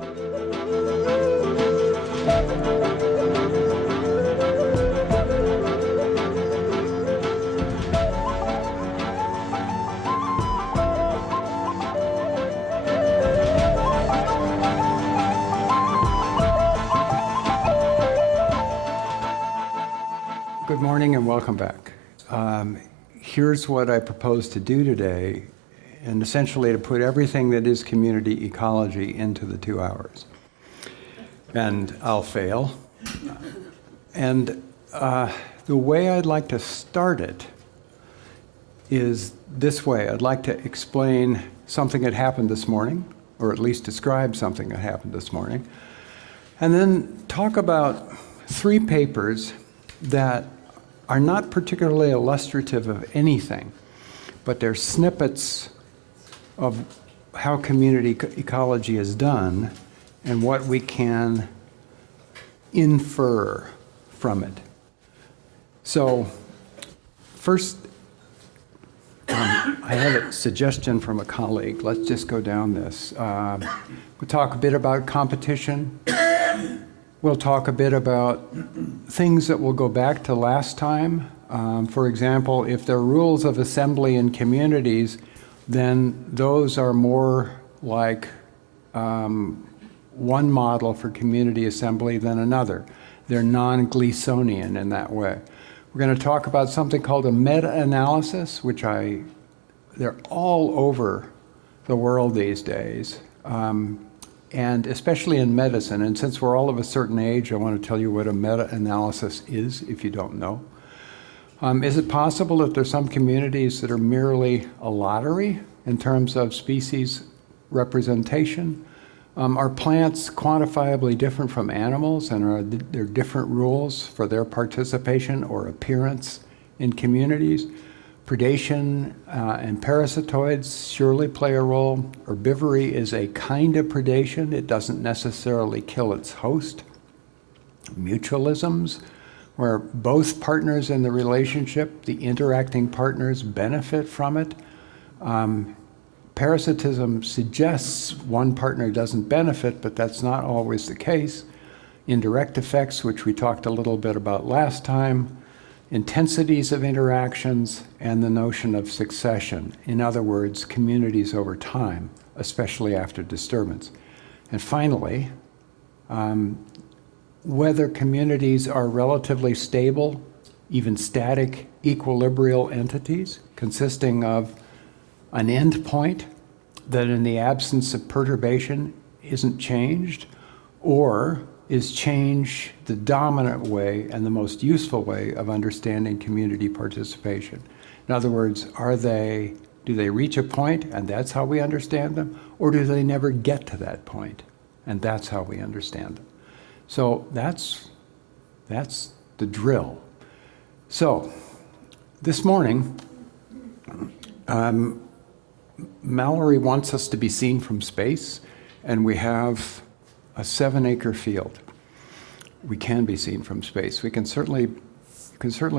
Good morning and welcome back. Here's what I propose to do today, and essentially to put everything that is community ecology into the 2 hours. And I'll fail. And the way I'd like to start it is this way. I'd like to explain something that happened this morning, or at least describe something that happened this morning, and then talk about 3 papers that are not particularly illustrative of anything, but they're snippets of how community ecology is done and what we can infer from it. So first, I had a suggestion from a colleague. Let's just go down this. We'll talk a bit about competition. We'll talk a bit about things that will go back to last time. For example, if there are rules of assembly in communities, then those are more like one model for community assembly than another. They're non-Gleasonian in that way. We're going to talk about something called a meta-analysis, which they're all over the world these days. And especially in medicine, and since we're all of a certain age, I want to tell you what a meta-analysis is, if you don't know. Is it possible that there's some communities that are merely a lottery in terms of species representation? Are plants quantifiably different from animals, and are there different rules for their participation or appearance in communities? Predation and parasitoids surely play a role. Herbivory is a kind of predation. It doesn't necessarily kill its host. Mutualisms, where both partners in the relationship, the interacting partners, benefit from it. Parasitism suggests one partner doesn't benefit, but that's not always the case. Indirect effects, which we talked a little bit about last time. Intensities of interactions, and the notion of succession. In other words, communities over time, especially after disturbance. And finally, whether communities are relatively stable, even static, equilibrial entities consisting of an end point that in the absence of perturbation isn't changed, or is change the dominant way and the most useful way of understanding community participation. In other words, do they reach a point and that's how we understand them, or do they never get to that point and that's how we understand them? So that's the drill. So this morning, Mallory wants us to be seen from space, and we have a 7-acre field. We can be seen from space. We can certainly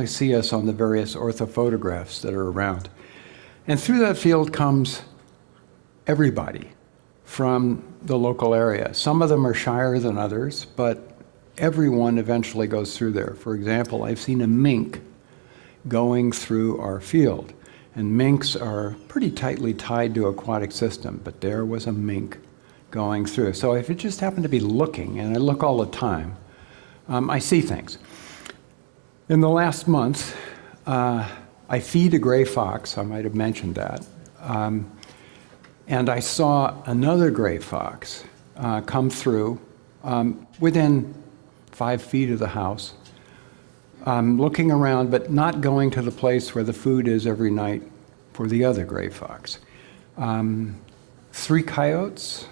see us on the various orthophotographs that are around. And through that field comes everybody from the local area. Some of them are shyer than others, but everyone eventually goes through there. For example, I've seen a mink going through our field, and minks are pretty tightly tied to aquatic system, but there was a mink going through. So if it just happened to be looking, and I look all the time, I see things. In the last month, I feed a gray fox, I might have mentioned that, and I saw another gray fox come through within 5 feet of the house, looking around, but not going to the place where the food is every night for the other gray fox. 3 coyotes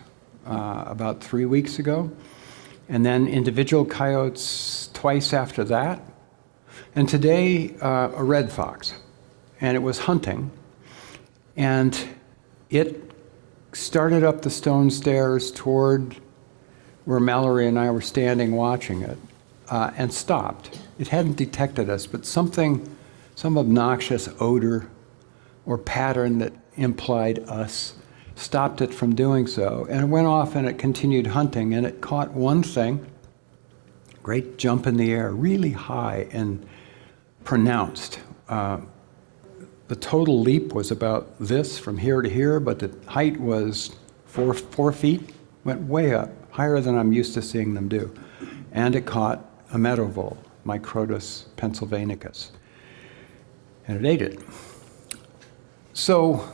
about 3 weeks ago, and then individual coyotes twice after that, and today a red fox. And it was hunting, and it started up the stone stairs toward where Mallory and I were standing watching it, and stopped. It hadn't detected us, but some obnoxious odor or pattern that implied us stopped it from doing so. And it went off and it continued hunting, and it caught one thing, great jump in the air, really high and pronounced. The total leap was about this from here to here, but the height was 4 feet, went way up, higher than I'm used to seeing them do. And it caught a meadow vole, Microtus pennsylvanicus, and it ate it. So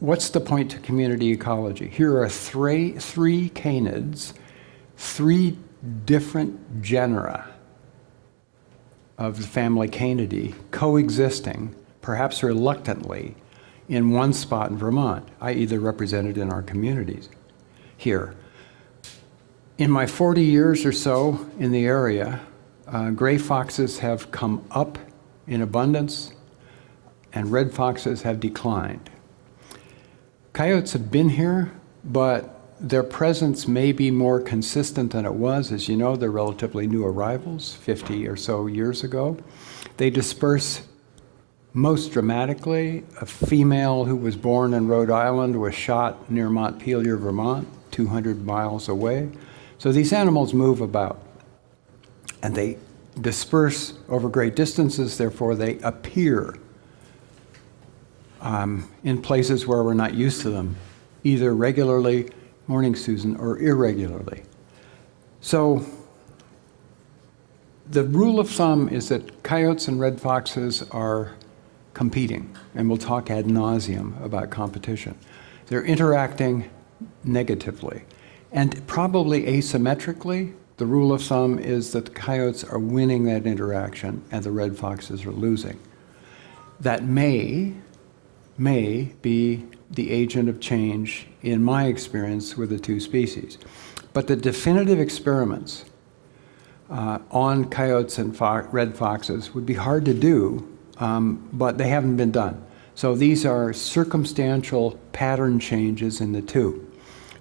what's the point to community ecology? Here are three canids, 3 different genera of the family Canidae coexisting, perhaps reluctantly, in one spot in Vermont, i.e. they're represented in our communities here. In my 40 years or so in the area, gray foxes have come up in abundance and red foxes have declined. Coyotes have been here, but their presence may be more consistent than it was. As you know, they're relatively new arrivals, 50 or so years ago. They disperse most dramatically. A female who was born in Rhode Island was shot near Montpelier, Vermont, 200 miles away. So these animals move about, and they disperse over great distances, therefore they appear in places where we're not used to them, either regularly, morning Susan, or irregularly. So the rule of thumb is that coyotes and red foxes are competing, and we'll talk ad nauseum about competition. They're interacting negatively, and probably asymmetrically. The rule of thumb is that the coyotes are winning that interaction and the red foxes are losing. That may be the agent of change in my experience with the 2 species. But the definitive experiments on coyotes and red foxes would be hard to do, but they haven't been done. So these are circumstantial pattern changes in the 2.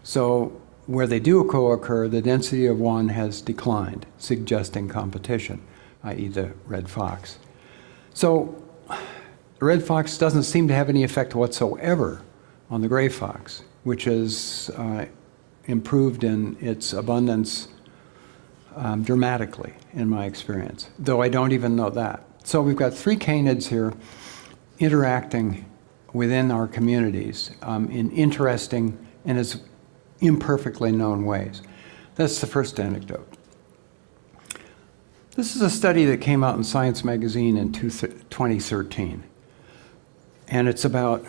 So where they do co-occur, the density of one has declined, suggesting competition, i.e. the red fox. So the red fox doesn't seem to have any effect whatsoever on the gray fox, which has improved in its abundance dramatically, in my experience, though I don't even know that. So we've got 3 canids here interacting within our communities in interesting and as imperfectly known ways. That's the first anecdote. This is a study that came out in Science magazine in 2013, and it's about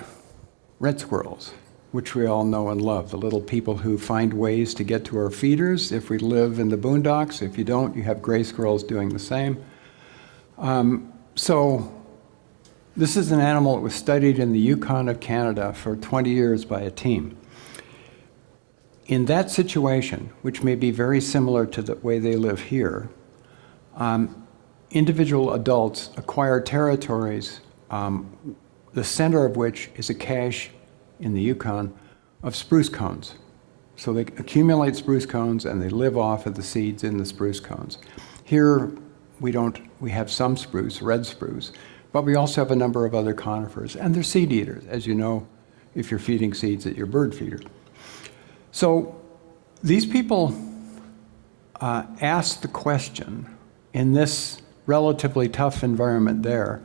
red squirrels, which we all know and love, the little people who find ways to get to our feeders if we live in the boondocks. If you don't, you have gray squirrels doing the same. So this is an animal that was studied in the Yukon of Canada for 20 years by a team. In that situation, which may be very similar to the way they live here, individual adults acquire territories, the center of which is a cache in the Yukon of spruce cones. So they accumulate spruce cones and they live off of the seeds in the spruce cones. Here we have some spruce, red spruce, but we also have a number of other conifers, and they're seed eaters, as you know, if you're feeding seeds at your bird feeder. So these people asked the question, in this relatively tough environment there,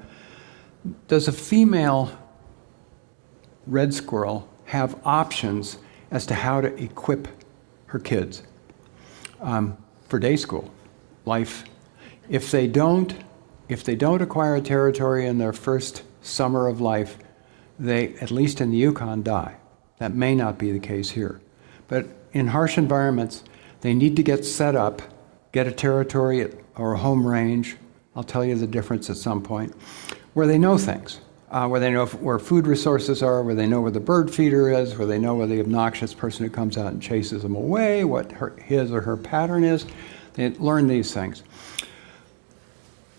does a female red squirrel have options as to how to equip her kids for day school life? If they don't acquire a territory in their first summer of life, they, at least in the Yukon, die. That may not be the case here. But in harsh environments, they need to get set up, get a territory or a home range, I'll tell you the difference at some point, where they know things, where they know where food resources are, where they know where the bird feeder is, where they know where the obnoxious person who comes out and chases them away, what his or her pattern is. They learn these things.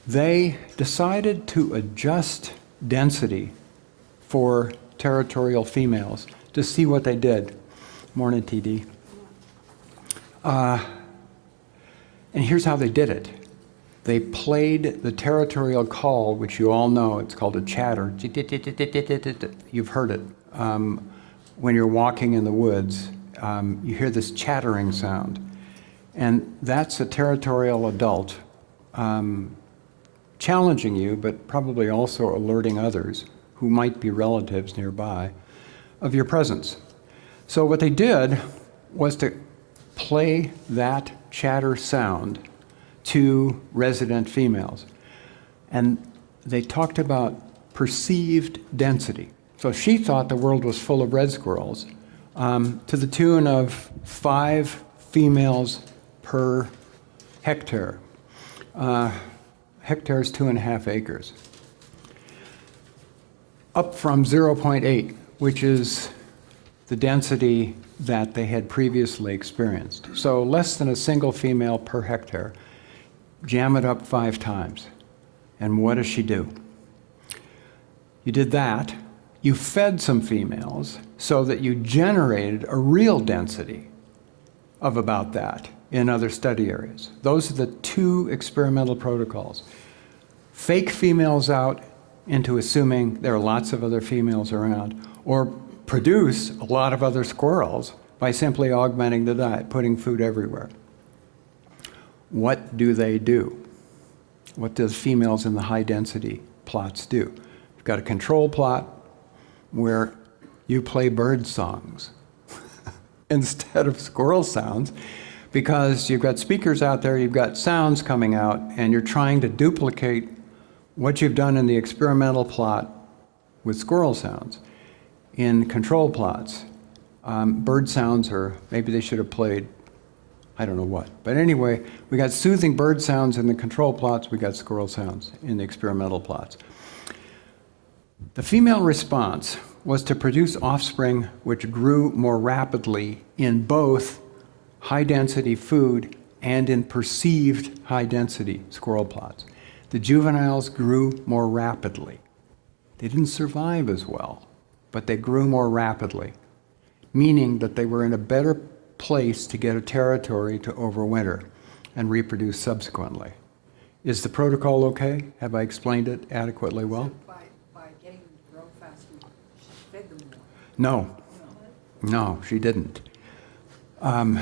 They decided to adjust density for territorial females to see what they did. Morning, TD. And here's how they did it. They played the territorial call, which you all know, it's called a chatter. You've heard it. when you're walking in the woods, you hear this chattering sound. And that's a territorial adult challenging you, but probably also alerting others who might be relatives nearby of your presence. So what they did was to play that chatter sound to resident females. And they talked about perceived density. So she thought the world was full of red squirrels, to the tune of 5 females per hectare. Hectare is 2.5 acres. Up from 0.8, which is the density that they had previously experienced. So less than a single female per hectare. Jam it up 5 times. And what does she do? You did that. You fed some females so that you generated a real density of about that in other study areas. Those are the 2 experimental protocols. Fake females out into assuming there are lots of other females around, or produce a lot of other squirrels by simply augmenting the diet, putting food everywhere. What do they do? What does females in the high density plots do? You've got a control plot where you play bird songs instead of squirrel sounds, because you've got speakers out there, you've got sounds coming out, and you're trying to duplicate what you've done in the experimental plot with squirrel sounds in control plots. Bird sounds, or maybe they should have played, I don't know what. But anyway, we got soothing bird sounds in the control plots, we got squirrel sounds in the experimental plots. The female response was to produce offspring which grew more rapidly in both high-density food and in perceived high-density squirrel plots. The juveniles grew more rapidly. They didn't survive as well, but they grew more rapidly, meaning that they were in a better place to get a territory to overwinter and reproduce subsequently. Is the protocol okay? Have I explained it adequately well? By getting them to grow faster, she fed them No. more. No, she didn't. Sorry, what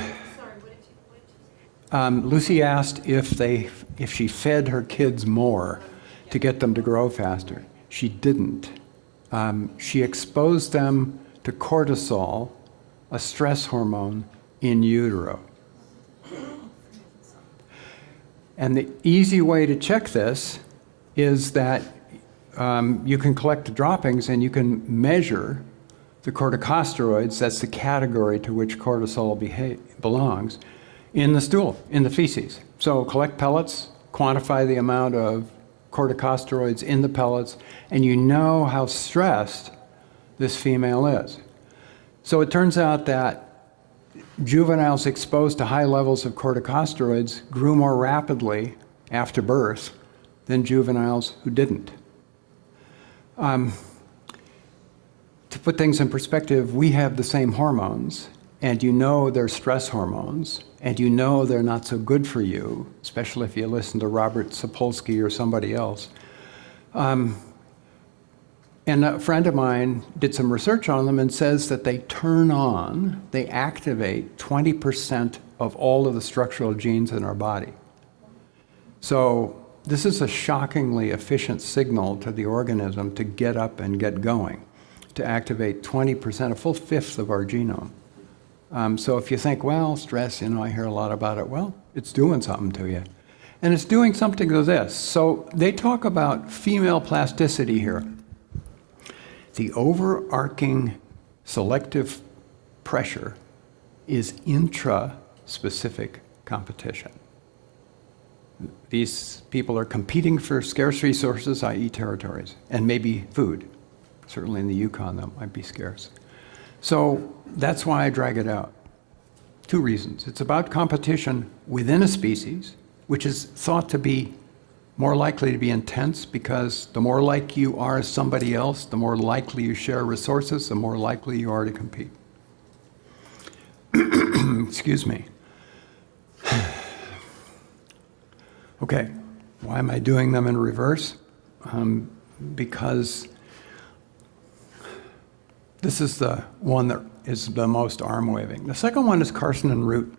did you Lucy asked if she fed her kids more to get them to grow faster. She didn't. She exposed them to cortisol, a stress hormone, in utero. And the easy way to check this is that you can collect the droppings and you can measure the corticosteroids, that's the category to which cortisol belongs, in the stool, in the feces. So collect pellets, quantify the amount of corticosteroids in the pellets, and you know how stressed this female is. So it turns out that juveniles exposed to high levels of corticosteroids grew more rapidly after birth than juveniles who didn't. To put things in perspective, we have the same hormones, and you know they're stress hormones, and you know they're not so good for you, especially if you listen to Robert Sapolsky or somebody else. And a friend of mine did some research on them and says that they activate 20% of all of the structural genes in our body. So this is a shockingly efficient signal to the organism to get up and get going, to activate 20%, a full fifth of our genome. So if you think, well, stress, I hear a lot about it. Well, it's doing something to you. And it's doing something to this. So they talk about female plasticity here. The overarching selective pressure is intra-specific competition. These people are competing for scarce resources, i.e. territories, and maybe food. Certainly in the Yukon, that might be scarce. So that's why I drag it out. 2 reasons. It's about competition within a species, which is thought to be more likely to be intense because the more like you are as somebody else, the more likely you share resources, the more likely you are to compete. Excuse me. Okay, why am I doing them in reverse? Because This is the one that is the most arm-waving. The second one is Carson and Root.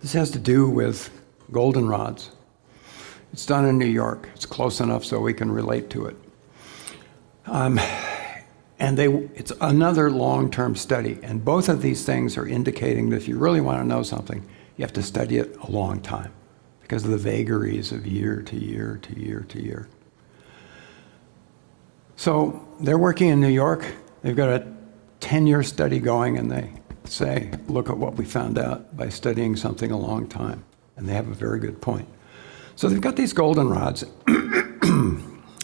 This has to do with goldenrods. It's done in New York. It's close enough so we can relate to it. It's another long-term study, and both of these things are indicating that if you really want to know something, you have to study it a long time because of the vagaries of year to year to year to year. So they're working in New York. They've got a 10-year study going, and they say, look at what we found out by studying something a long time. And they have a very good point. So they've got these goldenrods.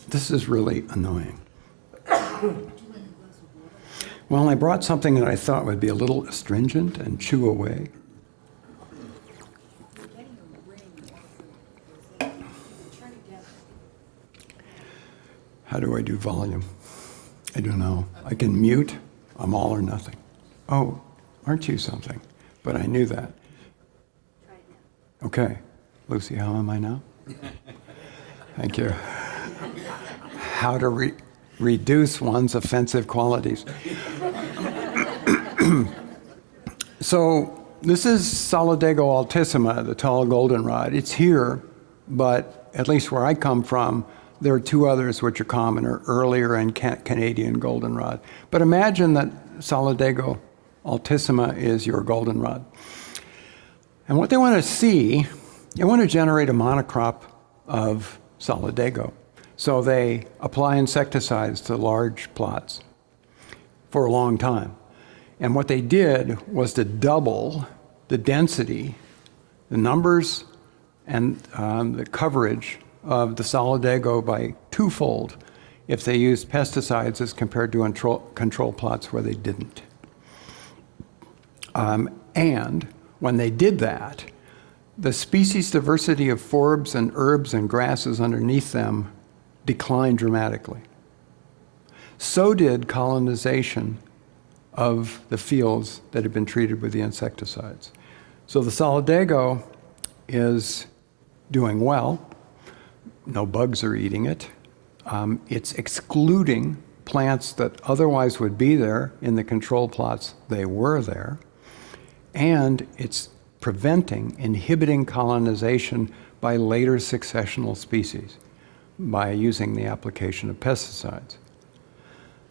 This is really annoying. Well, I brought something that I thought would be a little astringent and chew away. How do I do volume? I don't know. I can mute. I'm all or nothing. Oh, aren't you something? But I knew that. Okay. Lucy, how am I now? Thank you. How to reduce one's offensive qualities. So this is Solidago altissima, the tall goldenrod. It's here, but at least where I come from, there are two others which are commoner, earlier and Canadian goldenrod. But imagine that Solidago altissima is your goldenrod. And what they want to see, they want to generate a monocrop of Solidago. So they apply insecticides to large plots for a long time. And what they did was to double the density, the numbers, and the coverage of the Solidago by twofold if they used pesticides as compared to control plots where they didn't. And when they did that, the species diversity of forbs and herbs and grasses underneath them declined dramatically. So did colonization of the fields that had been treated with the insecticides. So the Solidago is doing well. No bugs are eating it. It's excluding plants that otherwise would be there in the control plots. They were there. And it's inhibiting colonization by later successional species by using the application of pesticides.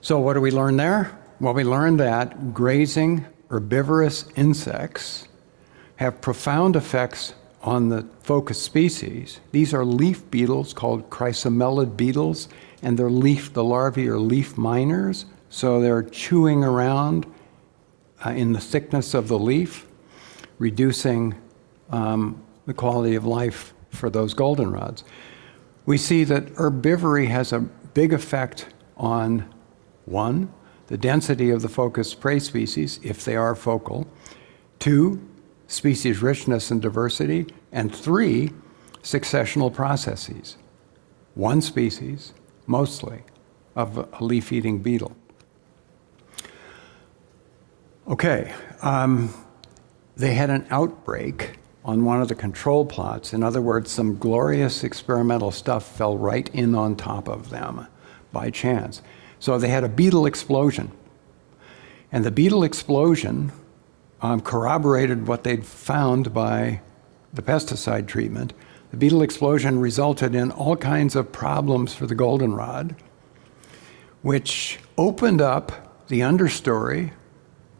So what do we learn there? Well, we learned that grazing herbivorous insects have profound effects on the focus species. These are leaf beetles called chrysomelid beetles, and the larvae are leaf miners, so they're chewing around in the thickness of the leaf, reducing the quality of life for those goldenrods. We see that herbivory has a big effect on, one, the density of the focused prey species, if they are focal, two, species richness and diversity, and three, successional processes. One species, mostly, of a leaf-eating beetle. Okay, they had an outbreak on one of the control plots. In other words, some glorious experimental stuff fell right in on top of them by chance. So they had a beetle explosion. And the beetle explosion corroborated what they'd found by the pesticide treatment. The beetle explosion resulted in all kinds of problems for the goldenrod, which opened up the understory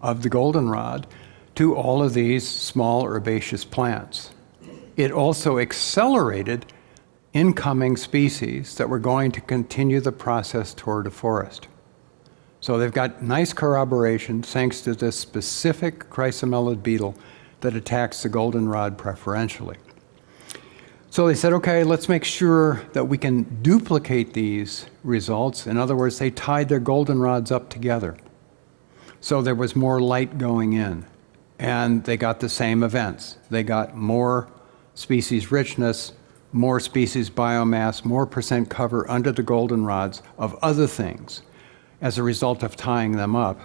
of the goldenrod to all of these small herbaceous plants. It also accelerated incoming species that were going to continue the process toward a forest. So they've got nice corroboration thanks to this specific chrysomelid beetle that attacks the goldenrod preferentially. So they said, okay, let's make sure that we can duplicate these results. In other words, they tied their goldenrods up together. So there was more light going in, and they got the same events. They got more species richness, more species biomass, more percent cover under the goldenrods of other things as a result of tying them up.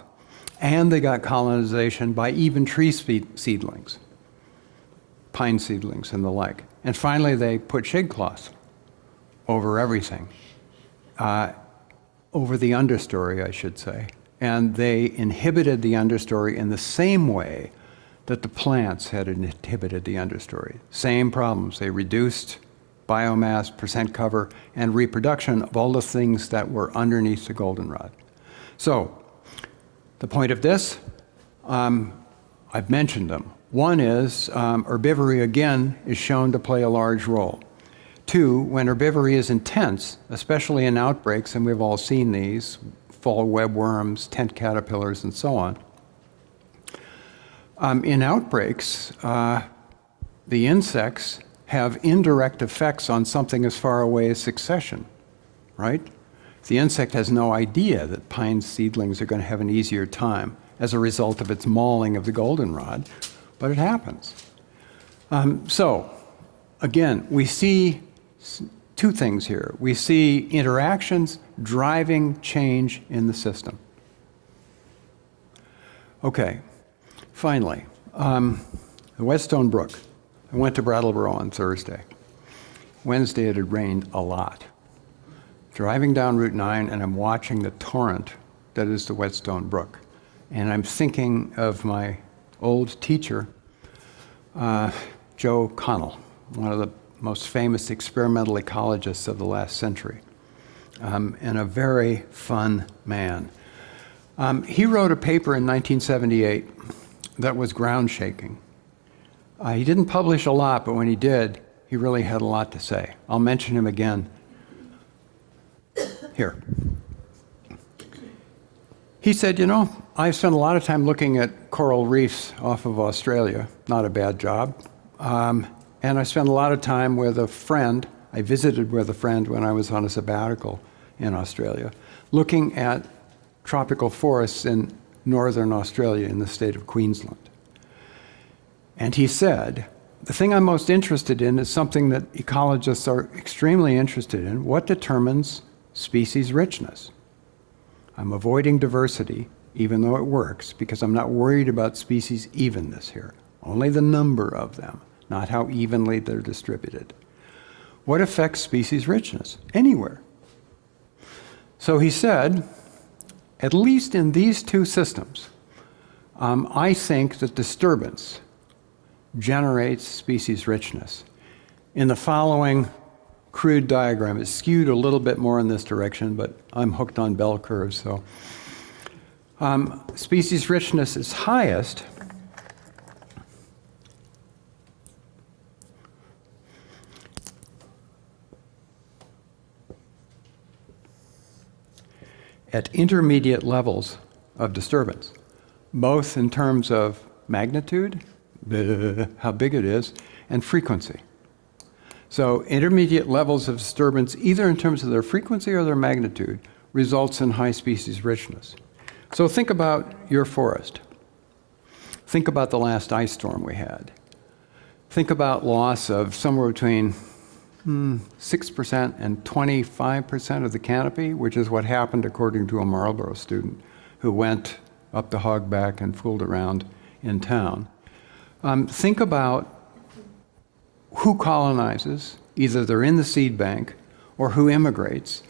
And they got colonization by even tree seedlings, pine seedlings and the like. And finally, they put shade cloth over everything, over the understory, I should say, And they inhibited the understory in the same way that the plants had inhibited the understory. Same problems. They reduced biomass, percent cover, and reproduction of all the things that were underneath the goldenrod. So, the point of this, I've mentioned them. One is herbivory, again, is shown to play a large role. Two, when herbivory is intense, especially in outbreaks, and we've all seen these, fall webworms, tent caterpillars, and so on. In outbreaks, the insects have indirect effects on something as far away as succession, right? The insect has no idea that pine seedlings are going to have an easier time as a result of its mauling of the goldenrod, but it happens. So, again, we see two things here. We see interactions driving change in the system. Okay, finally, the Whetstone Brook. I went to Brattleboro on Thursday. Wednesday it had rained a lot. Driving down Route 9 and I'm watching the torrent that is the Whetstone Brook. And I'm thinking of my old teacher, Joe Connell, one of the most famous experimental ecologists of the last century, and a very fun man. He wrote a paper in 1978 that was ground-shaking. He didn't publish a lot, but when he did, he really had a lot to say. I'll mention him again here. He said, you know, I spent a lot of time looking at coral reefs off of Australia, not a bad job. And I spent a lot of time with a friend. I visited with a friend when I was on a sabbatical in Australia, looking at tropical forests in northern Australia in the state of Queensland. And he said, the thing I'm most interested in is something that ecologists are extremely interested in. What determines species richness? I'm avoiding diversity, even though it works, because I'm not worried about species evenness here. Only the number of them, not how evenly they're distributed. What affects species richness? Anywhere. So he said, at least in these two systems, I think that disturbance generates species richness. In the following crude diagram, it's skewed a little bit more in this direction, but I'm hooked on bell curves, so. Species richness is highest at intermediate levels of disturbance, both in terms of magnitude, how big it is, and frequency. So intermediate levels of disturbance, either in terms of their frequency or their magnitude, results in high species richness. So think about your forest. Think about the last ice storm we had. Think about loss of somewhere between 6% and 25% of the canopy, which is what happened according to a Marlboro student who went up the hogback and fooled around in town. Think about who colonizes, either they're in the seed bank or who immigrates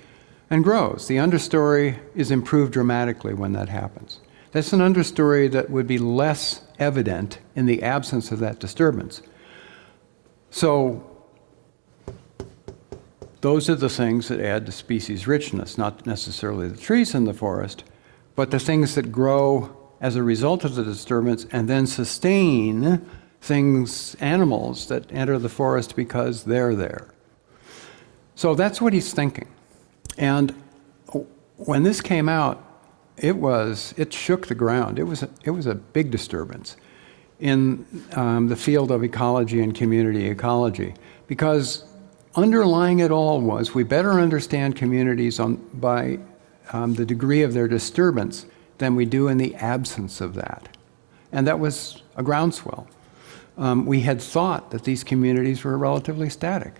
and grows. The understory is improved dramatically when that happens. That's an understory that would be less evident in the absence of that disturbance. So those are the things that add to species richness, not necessarily the trees in the forest, but the things that grow as a result of the disturbance and then sustain things, animals that enter the forest because they're there. So that's what he's thinking. And when this came out, it shook the ground. It was a big disturbance in the field of ecology and community ecology, because underlying it all was we better understand communities by the degree of their disturbance than we do in the absence of that. And that was a groundswell. We had thought that these communities were relatively static.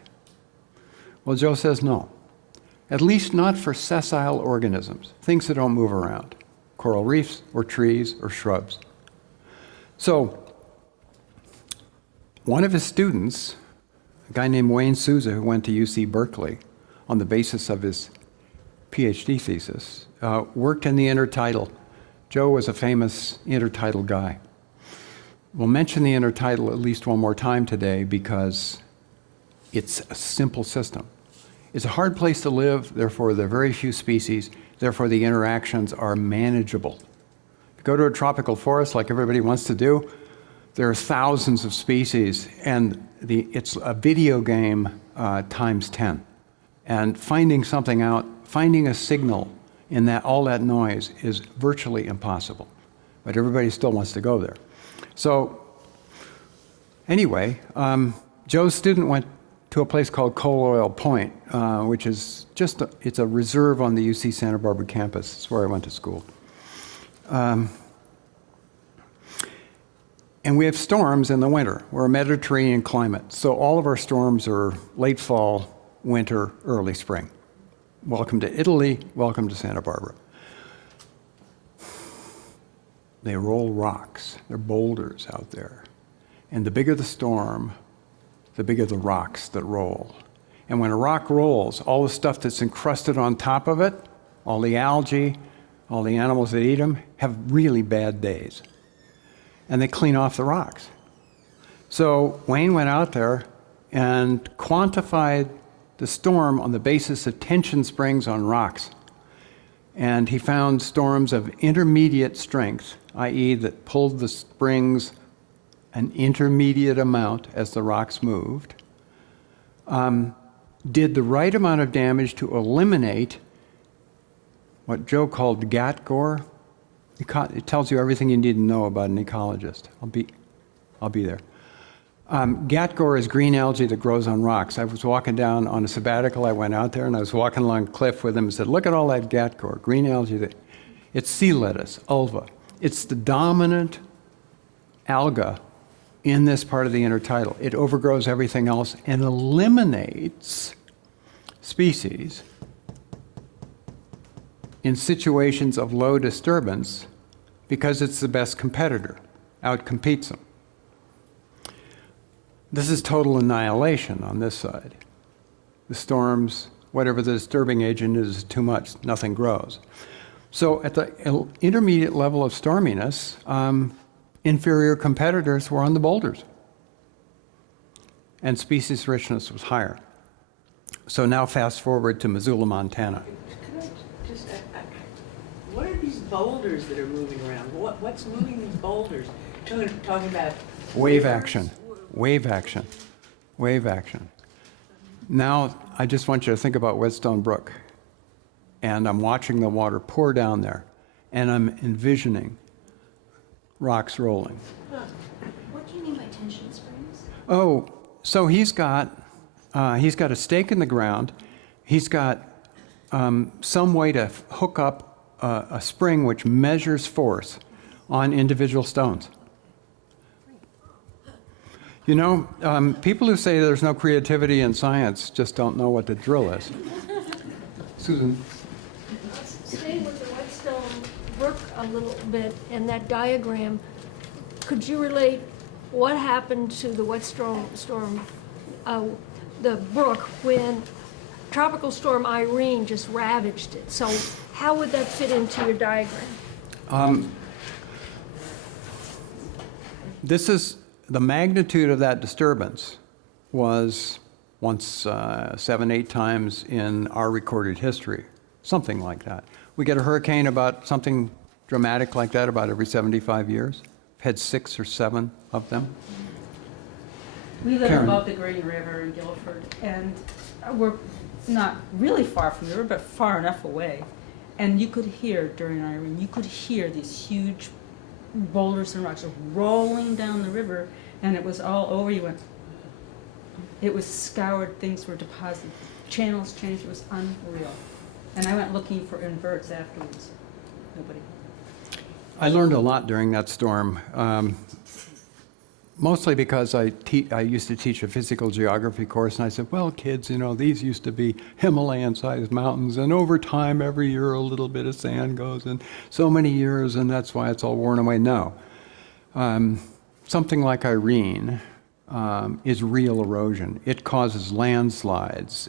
Well, Joe says no. At least not for sessile organisms, things that don't move around, coral reefs or trees or shrubs. So one of his students, a guy named Wayne Souza, who went to UC Berkeley on the basis of his PhD thesis, worked in the intertidal Joe was a famous intertidal guy. We'll mention the intertidal at least one more time today because it's a simple system. It's a hard place to live, therefore there are very few species, therefore the interactions are manageable. If you go to a tropical forest like everybody wants to do, there are thousands of species, and it's a video game times 10. And finding something out, finding a signal in that all that noise is virtually impossible. But everybody still wants to go there. So anyway, Joe's student went to a place called Coal Oil Point, which is it's a reserve on the UC Santa Barbara campus. It's where I went to school. And we have storms in the winter. We're a Mediterranean climate, so all of our storms are late fall, winter, early spring. Welcome to Italy, welcome to Santa Barbara. They roll rocks, they're boulders out there. And the bigger the storm, the bigger the rocks that roll. And when a rock rolls, all the stuff that's encrusted on top of it, all the algae, all the animals that eat them, have really bad days. And they clean off the rocks. So Wayne went out there and quantified the storm on the basis of tension springs on rocks. And he found storms of intermediate strength, i.e. that pulled the springs an intermediate amount as the rocks moved, did the right amount of damage to eliminate what Joe called gat gore. It tells you everything you need to know about an ecologist. I'll be there. Gat gore is green algae that grows on rocks. I was walking down on a sabbatical. I went out there and I was walking along a cliff with him and said, look at all that gat gore, green algae. It's sea lettuce, ulva. It's the dominant alga in this part of the intertidal. It overgrows everything else and eliminates species in situations of low disturbance because it's the best competitor, outcompetes them. This is total annihilation on this side. The storms, whatever the disturbing agent is too much, nothing grows. So at the intermediate level of storminess, inferior competitors were on the boulders. And species richness was higher. So now fast forward to Missoula, Montana. Could I just, what are these boulders that are moving around? What's moving these boulders? Talking about Wave action, wave action, wave action. Now, I just want you to think about Whetstone Brook. And I'm watching the water pour down there. And I'm envisioning rocks rolling. What do you mean by tension springs? Oh, so he's got a stake in the ground. He's got some way to hook up a spring which measures force on individual stones. You know, people who say there's no creativity in science just don't know what the drill is. Susan. Let's stay with the Whetstone Brook a little bit and that diagram. Could you relate what happened to the Whetstone storm, the brook, when Tropical Storm Irene just ravaged it? So how would that fit into your diagram? This is the magnitude of that disturbance was once 7, 8 times in our recorded history, something like that. We get a hurricane about something dramatic like that about every 75 years. We've had 6 or 7 of them. We live Karen. above the Green River in Guilford, and we're not really far from the river, but far enough away. And you could hear during Irene, you could hear these huge boulders and rocks rolling down the river, and it was all over. You went. It was scoured. Things were deposited. Channels changed. It was unreal. And I went looking for inverts afterwards. Nobody. I learned a lot during that storm, mostly because I used to teach a physical geography course, and I said, well, kids, you know, these used to be Himalayan-sized mountains, and over time, every year, a little bit of sand goes, and so many years, and that's why it's all worn away. No. Something like Irene is real erosion. It causes landslides.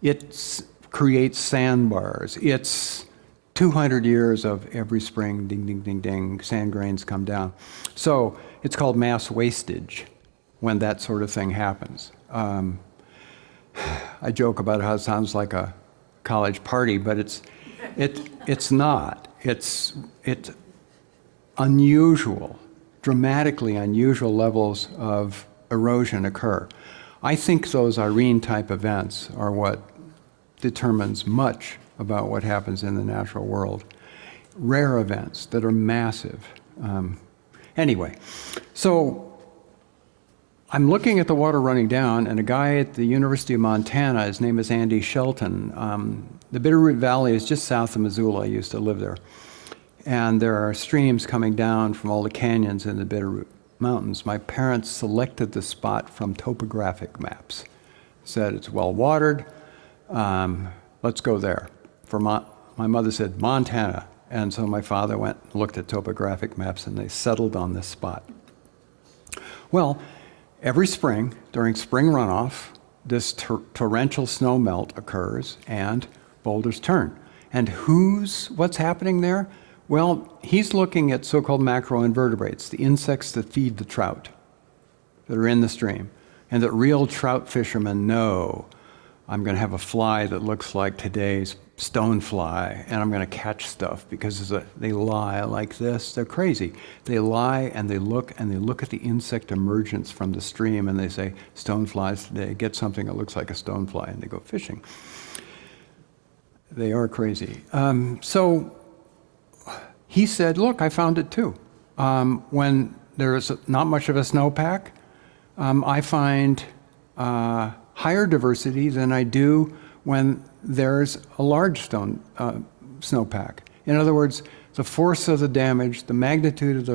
It creates sandbars. It's 200 years of every spring, ding, ding, ding, ding, sand grains come down. So it's called mass wastage when that sort of thing happens. I joke about how it sounds like a college party, but it's not. It's unusual, dramatically unusual levels of erosion occur. I think those Irene-type events are what determines much about what happens in the natural world. Rare events that are massive. Anyway, so I'm looking at the water running down, and a guy at the University of Montana, his name is Andy Shelton. The Bitterroot Valley is just south of Missoula. I used to live there. And there are streams coming down from all the canyons in the Bitterroot Mountains. My parents selected the spot from topographic maps. Said it's well watered, let's go there. My mother said Montana, and so my father went and looked at topographic maps, and they settled on this spot. Well, every spring, during spring runoff, this torrential snow melt occurs and boulders turn. And what's happening there? Well, he's looking at so-called macroinvertebrates, the insects that feed the trout that are in the stream, and that real trout fishermen know, I'm going to have a fly that looks like today's stonefly, and I'm going to catch stuff because they lie like this. They're crazy. They lie and they look at the insect emergence from the stream, and they say, stoneflies today, get something that looks like a stonefly, and they go fishing. They are crazy. So he said, look, I found it too. When there's not much of a snowpack, I find higher diversity than I do when there's a large snowpack. In other words, the force of the damage, the magnitude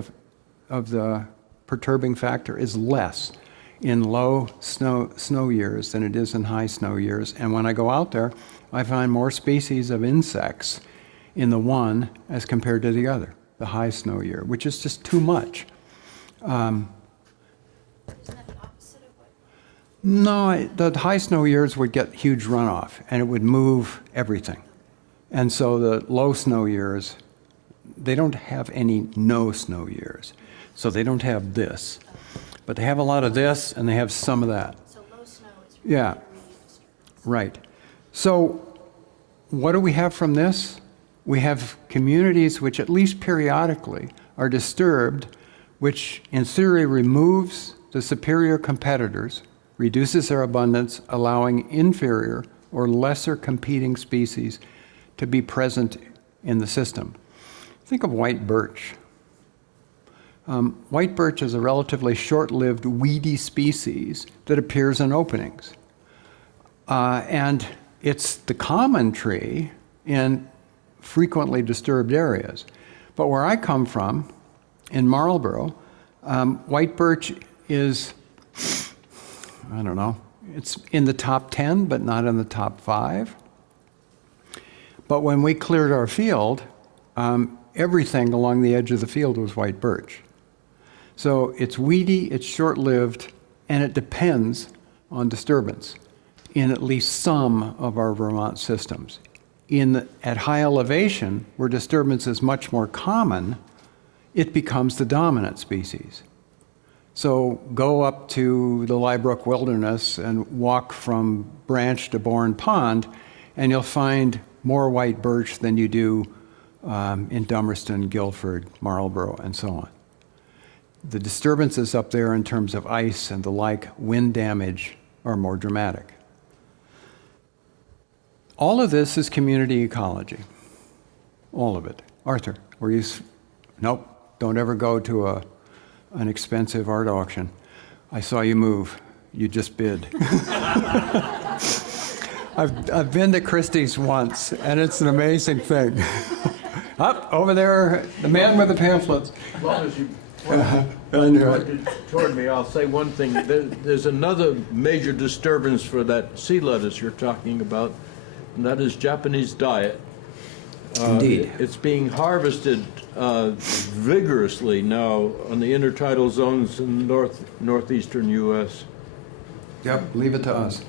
of the perturbing factor is less in low snow years than it is in high snow years. And when I go out there, I find more species of insects in the one as compared to the other, the high snow year, which is just too much. Isn't that the opposite of what? No, the high snow years would get huge runoff, and it would move everything. And so the low snow years, they don't have any no snow years. So they don't have this. But they have a lot of this, and they have some of that. So low snow is really Yeah. Right. So what do we have from this? We have communities which, at least periodically, are disturbed, which in theory removes the superior competitors, reduces their abundance, allowing inferior or lesser competing species to be present in the system. Think of white birch. White birch is a relatively short-lived weedy species that appears in openings. And it's the common tree in frequently disturbed areas. But where I come from, in Marlboro, white birch is, I don't know, it's in the top 10, but not in the top 5. But when we cleared our field, everything along the edge of the field was white birch. So it's weedy, it's short-lived, and it depends on disturbance in at least some of our Vermont systems. At high elevation, where disturbance is much more common, it becomes the dominant species. So go up to the Liebrook Wilderness and walk from Branch to Bourne Pond, and you'll find more white birch than you do in Dummerston, Guilford, Marlboro, and so on. The disturbances up there in terms of ice and the like, wind damage, are more dramatic. All of this is community ecology. All of it. Arthur, nope, don't ever go to an expensive art auction. I saw you move. You just bid. I've been to Christie's once, and it's an amazing thing. Up over there, the man with the pamphlets. As long as you pointed toward me, I'll say one thing. There's another major disturbance for that sea lettuce you're talking about, and that is Japanese diet. Indeed. It's being harvested vigorously now on the intertidal zones in the northeastern U.S. Yep, leave it to us.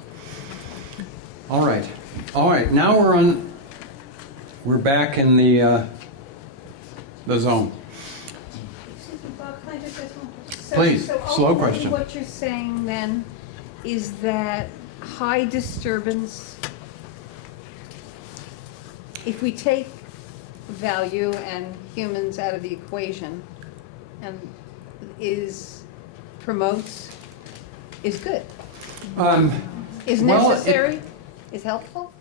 All right. Now we're we're back in the zone. Excuse me, Bob, can I just ask one question? Please, So slow ultimately question. what you're saying then is that high disturbance, if we take value and humans out of the equation, and promotes, is good, is Well, necessary, is helpful?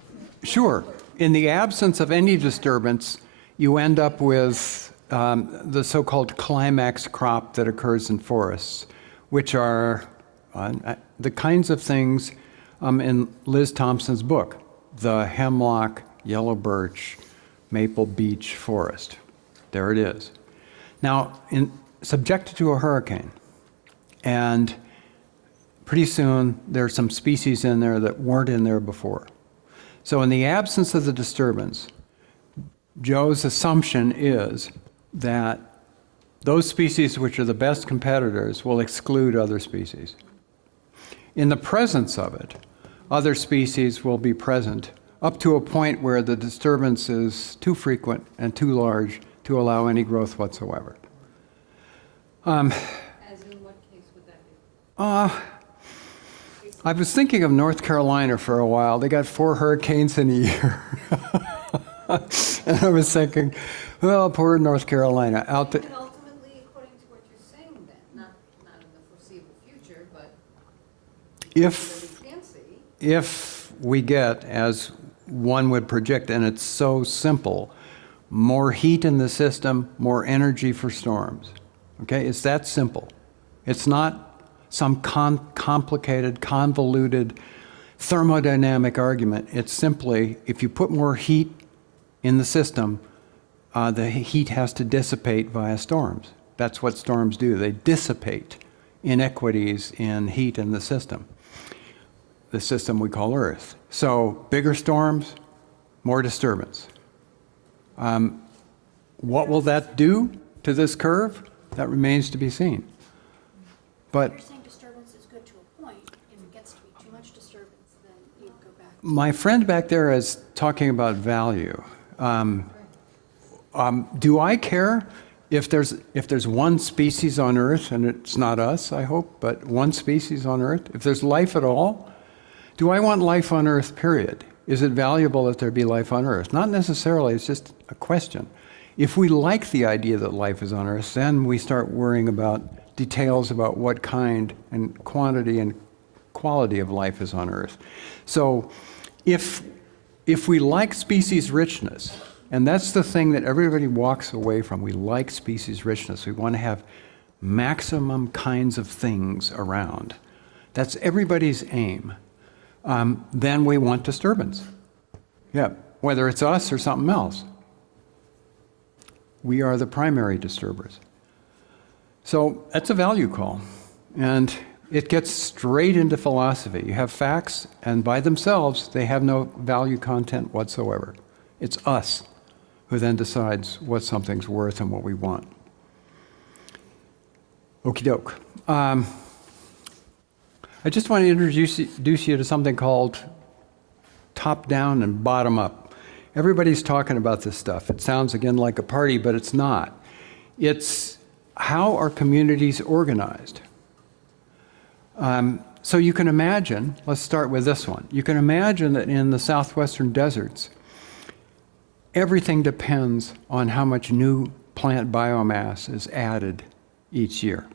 Sure. In the absence of any disturbance, you end up with the so-called climax crop that occurs in forests, which are the kinds of things in Liz Thompson's book, the hemlock, yellow birch, maple beech forest. There it is. Now, subjected to a hurricane, and pretty soon there's some species in there that weren't in there before. So in the absence of the disturbance, Joe's assumption is that those species which are the best competitors will exclude other species. In the presence of it, other species will be present up to a point where the disturbance is too frequent and too large to allow any growth whatsoever. As in what case would that be? I was thinking of North Carolina for a while. They got 4 hurricanes in a year. And I was thinking, well, poor North Carolina. Out there. And ultimately, according to what you're saying then, not in the foreseeable future, but If we get, as one would predict, and it's so simple, more heat in the system, more energy for storms. Okay, it's that simple. It's not some complicated, convoluted thermodynamic argument. It's simply, if you put more heat in the system, the heat has to dissipate via storms. That's what storms do. They dissipate inequities in heat in the system we call Earth. So bigger storms, more disturbance. What will that do to this curve? That remains to be seen. But you're saying disturbance is good to a point. If it gets to be too much disturbance, then you go back. my friend back there is talking about value. Do I care if there's one species on Earth, and it's not us, I hope, but one species on Earth? If there's life at all, do I want life on Earth, period? Is it valuable that there be life on Earth? Not necessarily, it's just a question. If we like the idea that life is on Earth, then we start worrying about details about what kind and quantity and quality of life is on Earth. So if we like species richness, and that's the thing that everybody walks away from, we like species richness. We want to have maximum kinds of things around. That's everybody's aim. Then we want disturbance. Yeah, whether it's us or something else. We are the primary disturbers. So that's a value call. And it gets straight into philosophy. You have facts, and by themselves, they have no value content whatsoever. It's us who then decides what something's worth and what we want. Okie doke. I just want to introduce you to something called top-down and bottom-up. Everybody's talking about this stuff. It sounds, again, like a party, but it's not. It's how are communities organized? So you can imagine, let's start with this one. You can imagine that in the southwestern deserts, everything depends on how much new plant biomass is added each year.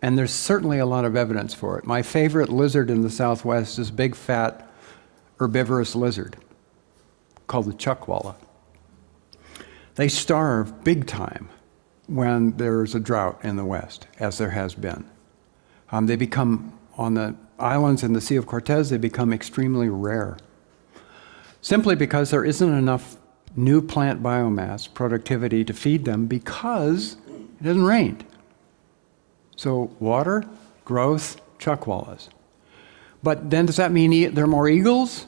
And there's certainly a lot of evidence for it. My favorite lizard in the Southwest is big, fat, herbivorous lizard called the chuckwalla. They starve big time when there's a drought in the West, as there has been. They become, on the islands in the Sea of Cortez, they become extremely rare. Simply because there isn't enough new plant biomass, productivity to feed them because it hasn't rained. So water, growth, chuckwallas. But then does that mean there are more eagles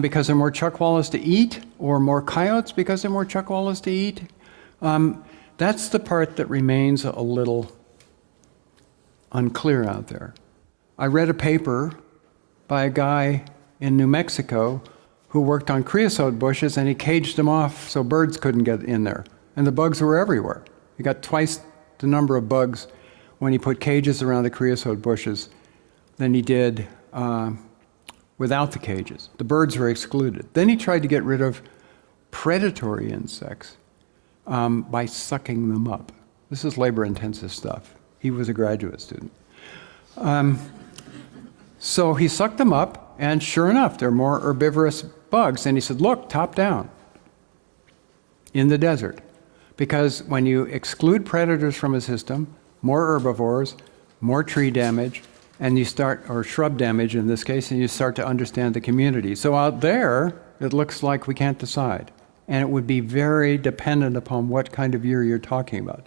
because there are more chuckwallas to eat, or more coyotes because there are more chuckwallas to eat? That's the part that remains a little unclear out there. I read a paper by a guy in New Mexico who worked on creosote bushes, and he caged them off so birds couldn't get in there. And the bugs were everywhere. He got twice the number of bugs when he put cages around the creosote bushes than he did without the cages. The birds were excluded. Then he tried to get rid of predatory insects by sucking them up. This is labor-intensive stuff. He was a graduate student. So he sucked them up, and sure enough, they're more herbivorous bugs. And he said, look, top down, in the desert. Because when you exclude predators from a system, more herbivores, more tree damage, and you start, or shrub damage in this case, and you start to understand the community. So out there, it looks like we can't decide. And it would be very dependent upon what kind of year you're talking about.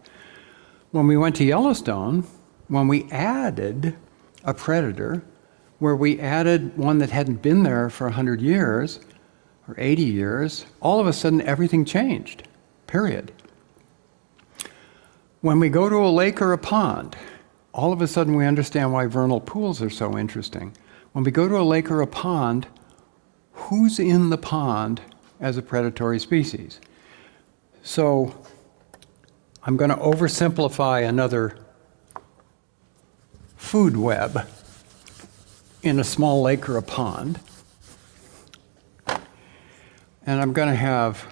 When we went to Yellowstone, when we added a predator, where we added one that hadn't been there for 100 years, or 80 years, all of a sudden everything changed, period. When we go to a lake or a pond, all of a sudden we understand why vernal pools are so interesting. When we go to a lake or a pond, who's in the pond as a predatory species? So I'm going to oversimplify another food web in a small lake or a pond. And I'm going to have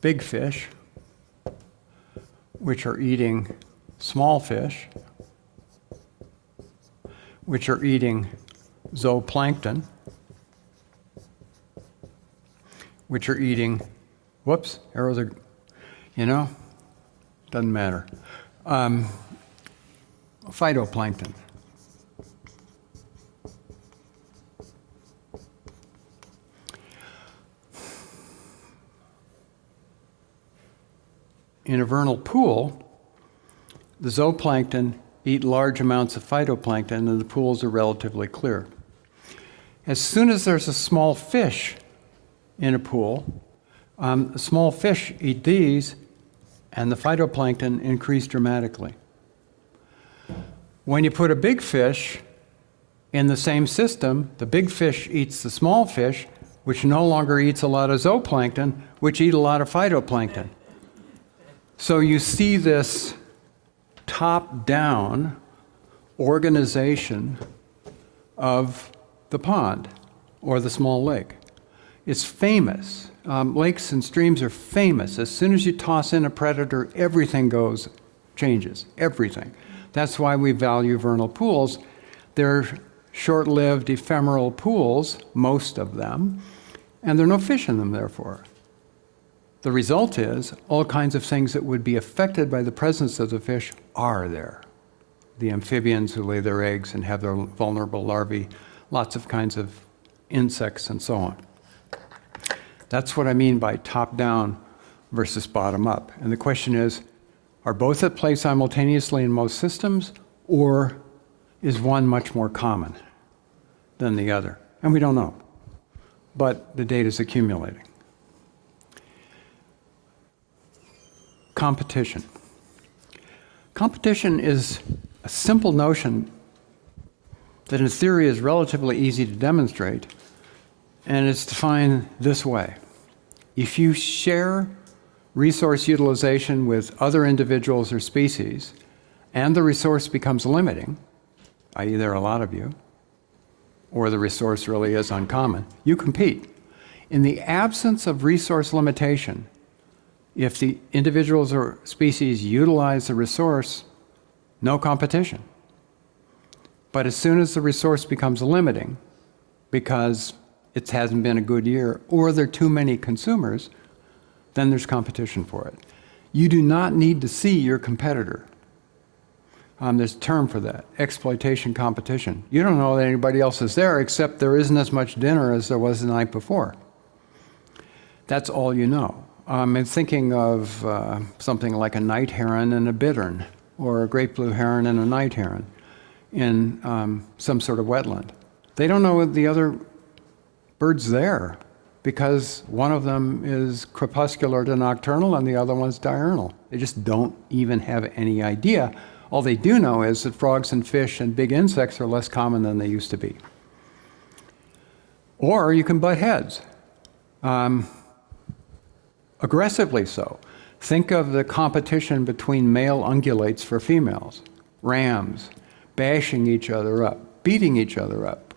big fish, which are eating small fish, which are eating zooplankton, which are eating, whoops, arrows are, doesn't matter. Phytoplankton. In a vernal pool, the zooplankton eat large amounts of phytoplankton and the pools are relatively clear. As soon as there's a small fish in a pool, the small fish eat these and the phytoplankton increase dramatically. When you put a big fish in the same system, the big fish eats the small fish, which no longer eats a lot of zooplankton, which eat a lot of phytoplankton. So you see this top-down organization of the pond or the small lake. It's famous. Lakes and streams are famous. As soon as you toss in a predator, everything changes, everything. That's why we value vernal pools. They're short-lived, ephemeral pools, most of them, and there are no fish in them, therefore. The result is all kinds of things that would be affected by the presence of the fish are there. The amphibians who lay their eggs and have their vulnerable larvae, lots of kinds of insects and so on. That's what I mean by top-down versus bottom-up. And the question is, are both at play simultaneously in most systems, or is one much more common than the other? And we don't know, but the data is accumulating. Competition. Competition is a simple notion that in theory is relatively easy to demonstrate, and it's defined this way. If you share resource utilization with other individuals or species, and the resource becomes limiting, i.e. there are a lot of you, or the resource really is uncommon, you compete. In the absence of resource limitation, if the individuals or species utilize the resource, no competition. But as soon as the resource becomes limiting, because it hasn't been a good year, or there are too many consumers, then there's competition for it. You do not need to see your competitor. There's a term for that, exploitation competition. You don't know that anybody else is there, except there isn't as much dinner as there was the night before. That's all you know. I'm thinking of something like a night heron and a bittern, or a great blue heron and a night heron in some sort of wetland. They don't know the other birds there because one of them is crepuscular to nocturnal and the other one's diurnal. They just don't even have any idea. All they do know is that frogs and fish and big insects are less common than they used to be. Or you can butt heads, aggressively so. Think of the competition between male ungulates for females, rams, bashing each other up, beating each other up.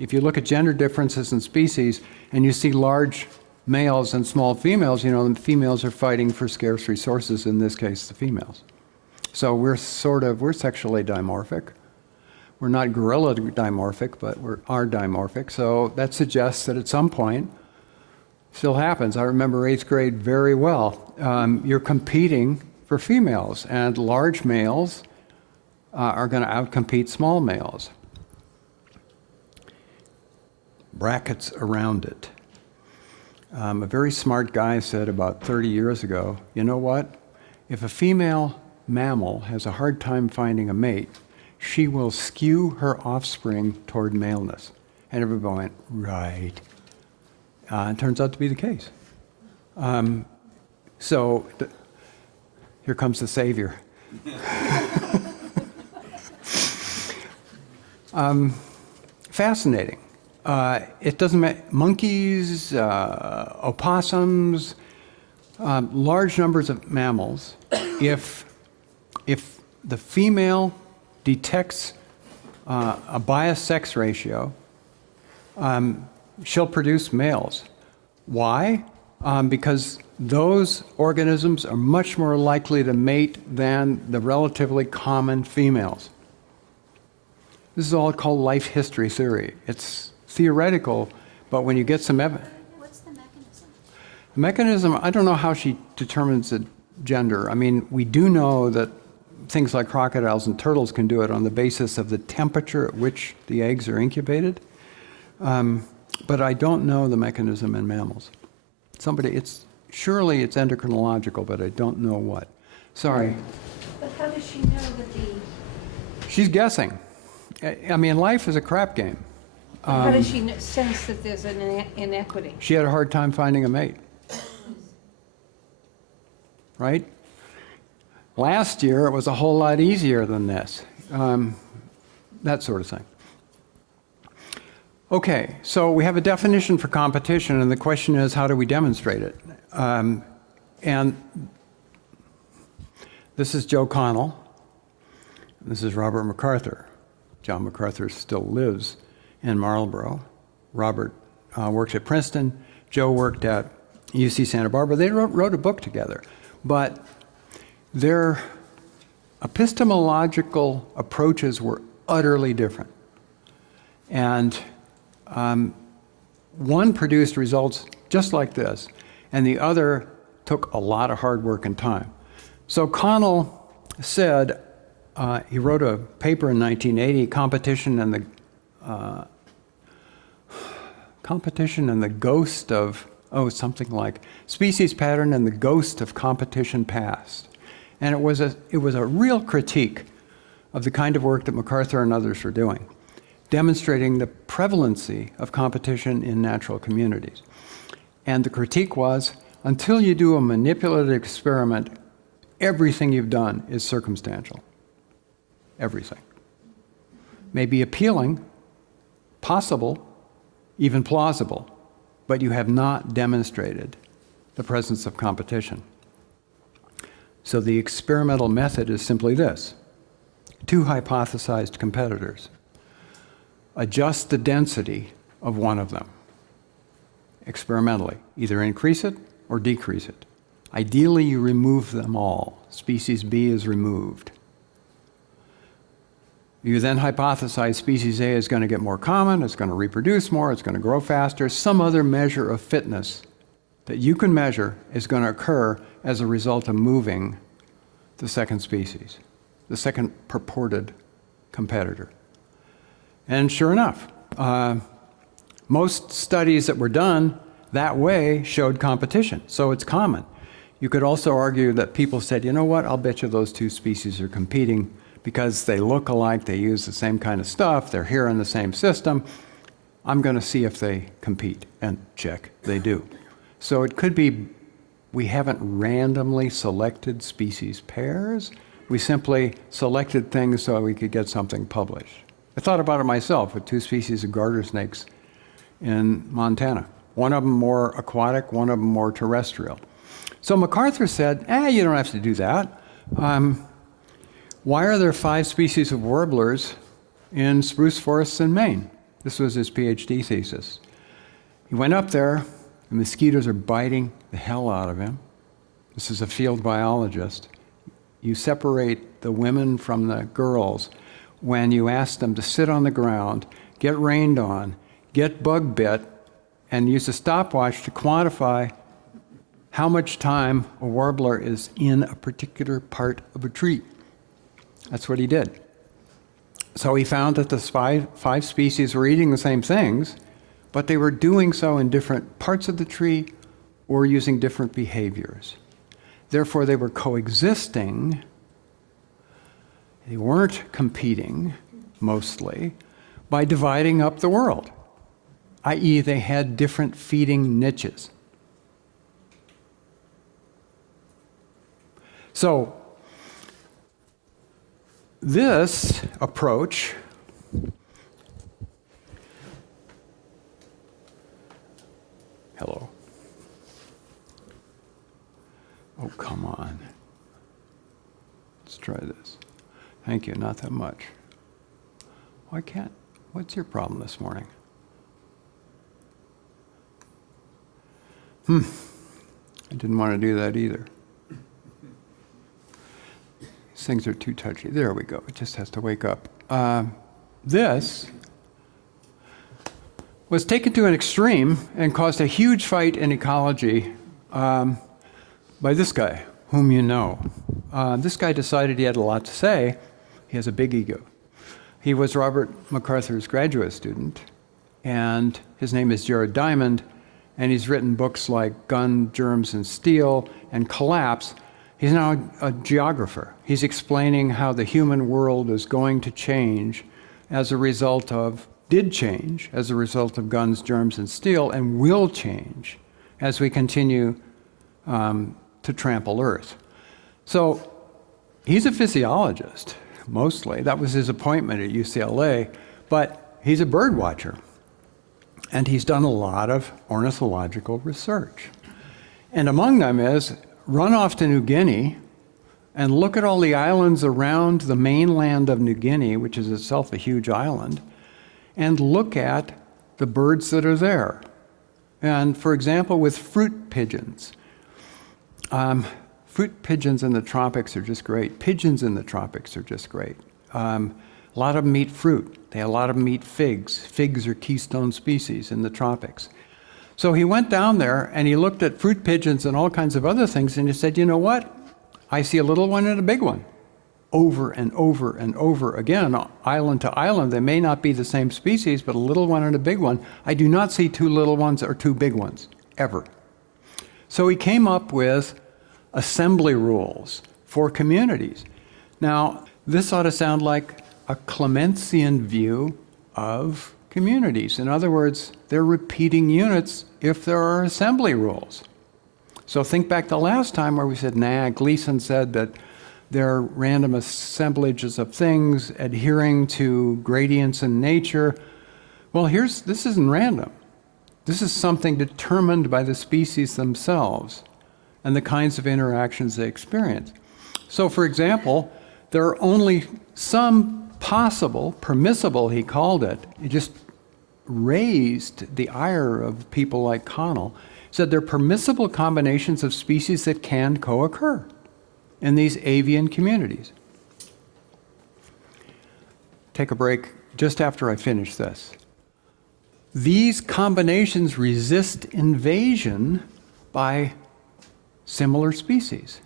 If you look at gender differences in species and you see large males and small females, you know, the females are fighting for scarce resources, in this case, the females. So we're sexually dimorphic. We're not gorilla dimorphic, but are dimorphic. So that suggests that at some point, still happens. I remember 8th grade very well. You're competing for females, and large males are going to outcompete small males. Brackets around it. A very smart guy said about 30 years ago, you know what? If a female mammal has a hard time finding a mate, she will skew her offspring toward maleness. And everybody went, right. It turns out to be the case. Here comes the savior. Fascinating. It doesn't matter. Monkeys, opossums, large numbers of mammals, if the female detects a biased sex ratio, she'll produce males. Why? Because those organisms are much more likely to mate than the relatively common females. This is all called life history theory. It's theoretical, but when you get some evidence. What's the mechanism? The mechanism, I don't know how she determines the gender. I mean, we do know that things like crocodiles and turtles can do it on the basis of the temperature at which the eggs are incubated. But I don't know the mechanism in mammals. Surely it's endocrinological, but I don't know what. Sorry. But how does she know that She's guessing. I mean, life is a crap game. How does she sense that there's an inequity? She had a hard time finding a mate. Right? Last year, it was a whole lot easier than this. That sort of thing. Okay, so we have a definition for competition, and the question is, how do we demonstrate it? And this is Joe Connell. This is Robert MacArthur. John MacArthur still lives in Marlboro. Robert worked at Princeton. Joe worked at UC Santa Barbara. They wrote a book together. But their epistemological approaches were utterly different. And one produced results just like this, and the other took a lot of hard work and time. So Connell said, he wrote a paper in 1980, Competition and the Ghost of, something like Species Pattern and the Ghost of Competition Past. And it was a real critique of the kind of work that MacArthur and others were doing, demonstrating the prevalency of competition in natural communities. And the critique was, until you do a manipulative experiment, everything you've done is circumstantial. Everything. May be appealing, possible, even plausible, but you have not demonstrated the presence of competition. So the experimental method is simply this: two hypothesized competitors. Adjust the density of one of them experimentally. Either increase it or decrease it. Ideally, you remove them all. Species B is removed. You then hypothesize species A is going to get more common, it's going to reproduce more, it's going to grow faster. Some other measure of fitness that you can measure is going to occur as a result of moving the second species, the second purported competitor. And sure enough, most studies that were done that way showed competition, so it's common. You could also argue that people said, you know what, I'll bet you those two species are competing because they look alike, they use the same kind of stuff, they're here in the same system. I'm going to see if they compete, and check, they do. So it could be we haven't randomly selected species pairs, we simply selected things so we could get something published. I thought about it myself with two species of garter snakes in Montana. One of them more aquatic, one of them more terrestrial. So MacArthur said, you don't have to do that. Why are there 5 species of warblers in spruce forests in Maine? This was his PhD thesis. He went up there, the mosquitoes are biting the hell out of him. This is a field biologist. You separate the women from the girls when you ask them to sit on the ground, get rained on, get bug bit, and use a stopwatch to quantify how much time a warbler is in a particular part of a tree. That's what he did. So he found that the 5 species were eating the same things, but they were doing so in different parts of the tree or using different behaviors. Therefore, they were coexisting. They weren't competing, mostly, by dividing up the world, i.e., they had different feeding niches. So, this approach hello. Oh, come on. Let's try this. Thank you, not that much. Why can't, what's your problem this morning? I didn't want to do that either. These things are too touchy. There we go. It just has to wake up. This was taken to an extreme and caused a huge fight in ecology by this guy, whom you know. This guy decided he had a lot to say. He has a big ego. He was Robert MacArthur's graduate student, and his name is Jared Diamond, and he's written books like Gun, Germs, and Steel, and Collapse. He's now a geographer. He's explaining how the human world is going to change as a result of, did change as a result of guns, germs, and steel, and will change as we continue to trample Earth. So he's a physiologist, mostly. That was his appointment at UCLA, but he's a bird watcher. And he's done a lot of ornithological research. And among them is, run off to New Guinea and look at all the islands around the mainland of New Guinea, which is itself a huge island, and look at the birds that are there. And for example, with fruit pigeons. Fruit pigeons in the tropics are just great. Pigeons in the tropics are just great. A lot of them eat fruit. A lot of them eat figs. Figs are keystone species in the tropics. So he went down there and he looked at fruit pigeons and all kinds of other things, and he said, you know what? I see a little one and a big one. Over and over and over again, island to island. They may not be the same species, but a little one and a big one. I do not see 2 little ones or 2 big ones, ever. So he came up with assembly rules for communities. Now, this ought to sound like a Clementsian view of communities. In other words, they're repeating units if there are assembly rules. So think back to last time where we said, Gleason said that they're random assemblages of things adhering to gradients in nature. Well, this isn't random. This is something determined by the species themselves and the kinds of interactions they experience. So, for example, there are only some possible, permissible, he called it. He just raised the ire of people like Connell. Said there are permissible combinations of species that can co-occur in these avian communities. Take a break just after I finish this. These combinations resist invasion by similar species.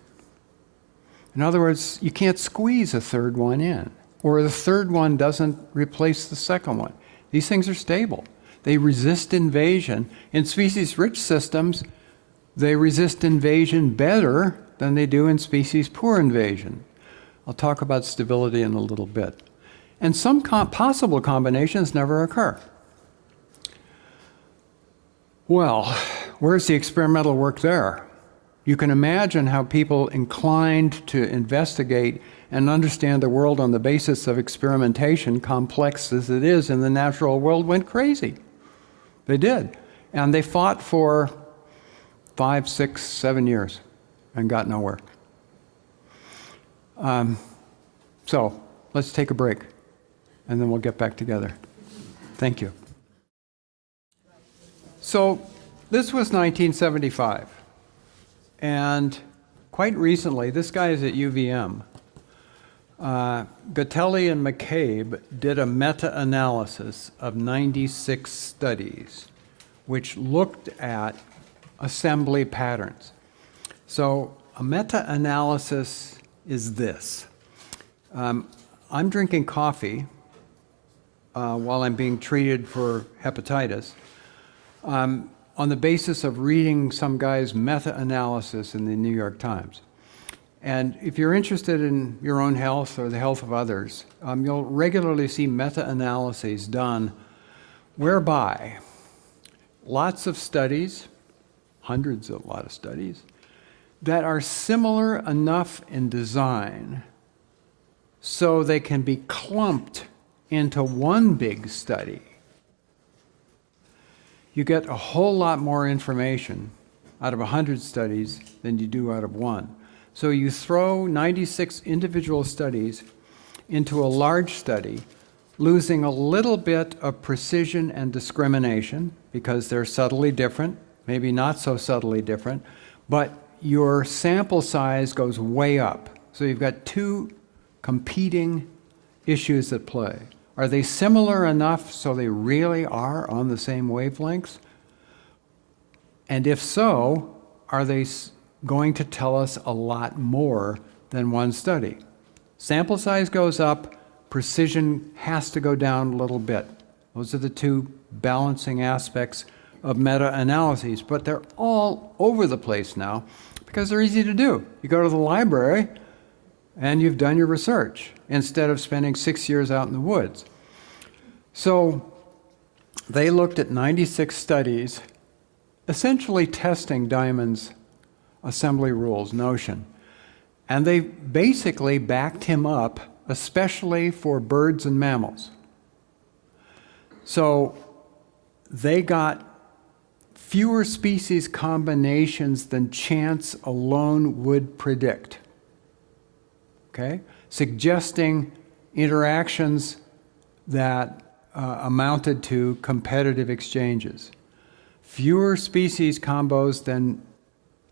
In other words, you can't squeeze a third one in, or the third one doesn't replace the second one. These things are stable. They resist invasion. In species-rich systems, they resist invasion better than they do in species-poor invasion. I'll talk about stability in a little bit. And some possible combinations never occur. Well, where's the experimental work there? You can imagine how people inclined to investigate and understand the world on the basis of experimentation, complex as it is in the natural world, went crazy. They did. And they fought for 5, 6, 7 years and got nowhere. So let's take a break, and then we'll get back together. Thank you. So this was 1975. And quite recently, this guy is at UVM. Gatelli and McCabe did a meta-analysis of 96 studies which looked at assembly patterns. So a meta-analysis is this. I'm drinking coffee while I'm being treated for hepatitis on the basis of reading some guy's meta-analysis in the New York Times. And if you're interested in your own health or the health of others, you'll regularly see meta-analyses done whereby lots of studies, hundreds of lot of studies, that are similar enough in design so they can be clumped into one big study. You get a whole lot more information out of 100 studies than you do out of one. So you throw 96 individual studies into a large study, losing a little bit of precision and discrimination because they're subtly different, maybe not so subtly different, but your sample size goes way up. So you've got two competing issues at play. Are they similar enough so they really are on the same wavelengths? And if so, are they going to tell us a lot more than one study? Sample size goes up, precision has to go down a little bit. Those are the two balancing aspects of meta-analyses, but they're all over the place now because they're easy to do. You go to the library and you've done your research instead of spending 6 years out in the woods. So they looked at 96 studies, essentially testing Diamond's assembly rules notion. And they basically backed him up, especially for birds and mammals. So they got fewer species combinations than chance alone would predict. Okay? Suggesting interactions that amounted to competitive exchanges. Fewer species combos than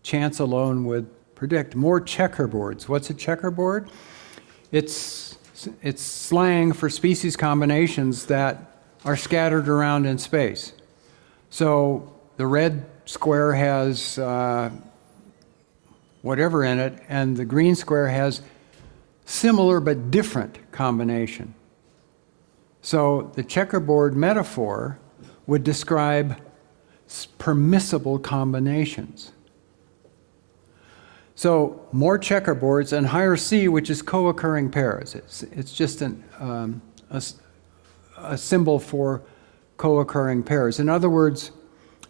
chance alone would predict. More checkerboards. What's a checkerboard? It's slang for species combinations that are scattered around in space. So the red square has whatever in it, and the green square has similar but different combination. So the checkerboard metaphor would describe permissible combinations. So more checkerboards and higher C, which is co-occurring pairs. It's just a symbol for co-occurring pairs. In other words,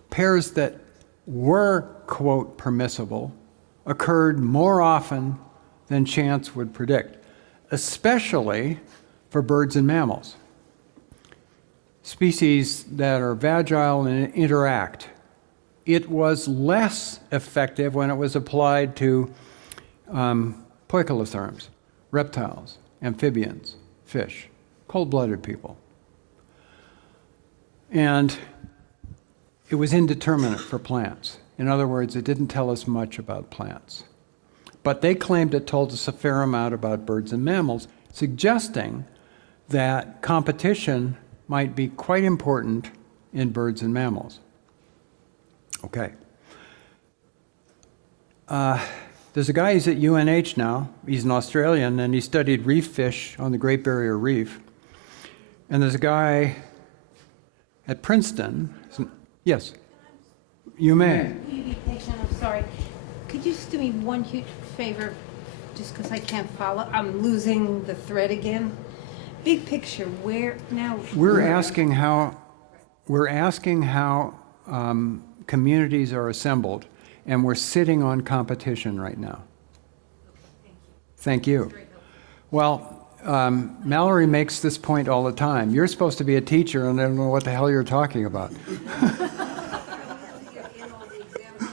pairs that were, quote, permissible occurred more often than chance would predict, especially for birds and mammals. Species that are vagile and interact. It was less effective when it was applied to poikilotherms, reptiles, amphibians, fish, cold-blooded people. And it was indeterminate for plants. In other words, it didn't tell us much about plants. But they claimed it told us a fair amount about birds and mammals, suggesting that competition might be quite important in birds and mammals. Okay. There's a guy, he's at UNH now. He's an Australian, and he studied reef fish on the Great Barrier Reef. And there's a guy at Princeton. Yes, you may. Will you be patient? I'm sorry. Could you just do me one huge favor, just because I can't follow? I'm losing the thread again. Big picture, where now? We're asking how communities are assembled, and we're sitting on competition right now. Thank you. Well, Mallory makes this point all the time. You're supposed to be a teacher and I don't know what the hell you're talking about. In all the examples,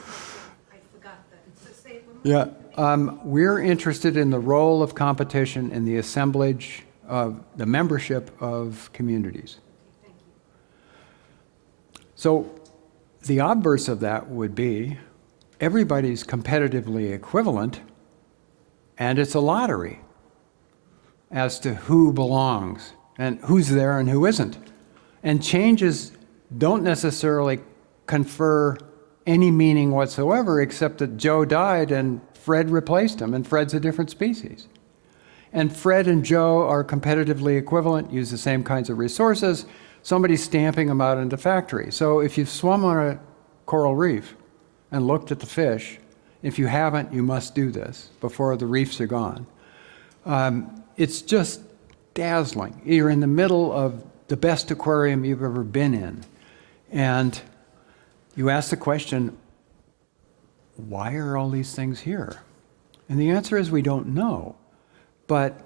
I forgot that. So say it one more Yeah. We're interested in the role of competition in the assemblage of the membership of communities. So the obverse of that would be everybody's competitively equivalent, and it's a lottery as to who belongs and who's there and who isn't. And changes don't necessarily confer any meaning whatsoever, except that Joe died and Fred replaced him, and Fred's a different species. And Fred and Joe are competitively equivalent, use the same kinds of resources. Somebody's stamping them out into factory. So if you've swum on a coral reef and looked at the fish, if you haven't, you must do this before the reefs are gone. It's just dazzling. You're in the middle of the best aquarium you've ever been in. And you ask the question, why are all these things here? And the answer is we don't know. But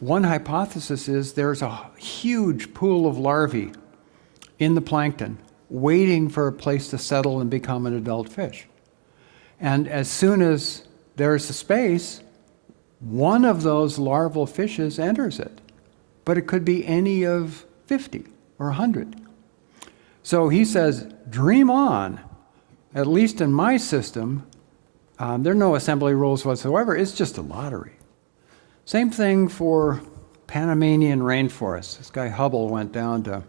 one hypothesis is there's a huge pool of larvae in the plankton waiting for a place to settle and become an adult fish. And as soon as there's a space, one of those larval fishes enters it. But it could be any of 50 or 100. So he says, dream on. At least in my system, there are no assembly rules whatsoever. It's just a lottery. Same thing for Panamanian rainforests. This guy Hubble went down to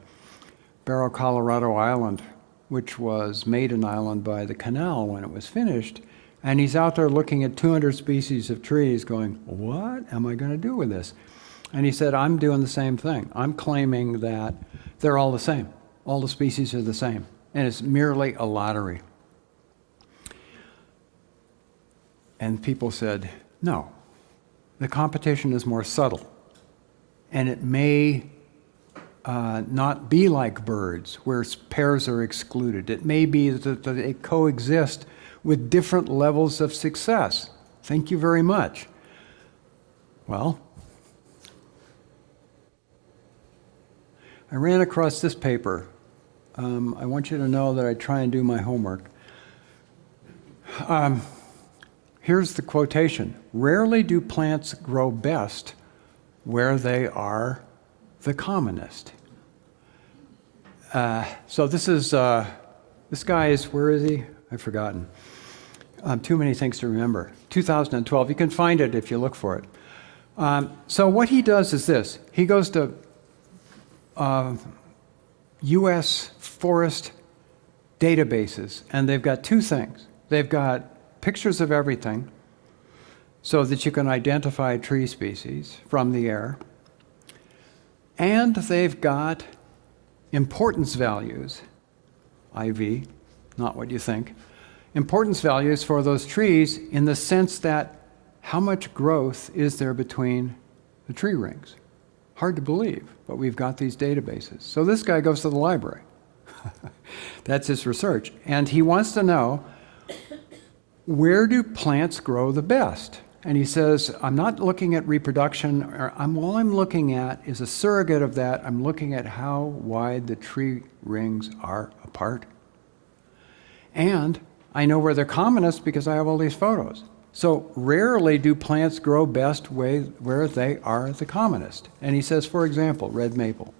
Barrow, Colorado Island, which was made an island by the canal when it was finished. And he's out there looking at 200 species of trees going, what am I going to do with this? And he said, I'm doing the same thing. I'm claiming that they're all the same. All the species are the same. And it's merely a lottery. And people said, no, the competition is more subtle. And it may not be like birds, where pairs are excluded. It may be that they coexist with different levels of success. Thank you very much. Well, I ran across this paper. I want you to know that I try and do my homework. Here's the quotation. Rarely do plants grow best where they are the commonest. So this is, this guy is, where is he? I've forgotten. Too many things to remember. 2012, you can find it if you look for it. So what he does is this. He goes to U.S. forest databases, and they've got two things. They've got pictures of everything so that you can identify tree species from the air, and they've got importance values, IV, not what you think, importance values for those trees in the sense that how much growth is there between the tree rings? Hard to believe, but we've got these databases. So this guy goes to the library. That's his research. And he wants to know, where do plants grow the best? And he says, I'm not looking at reproduction. All I'm looking at is a surrogate of that. I'm looking at how wide the tree rings are apart. And I know where they're commonest because I have all these photos. So rarely do plants grow best where they are the commonest. And he says, for example, red maple.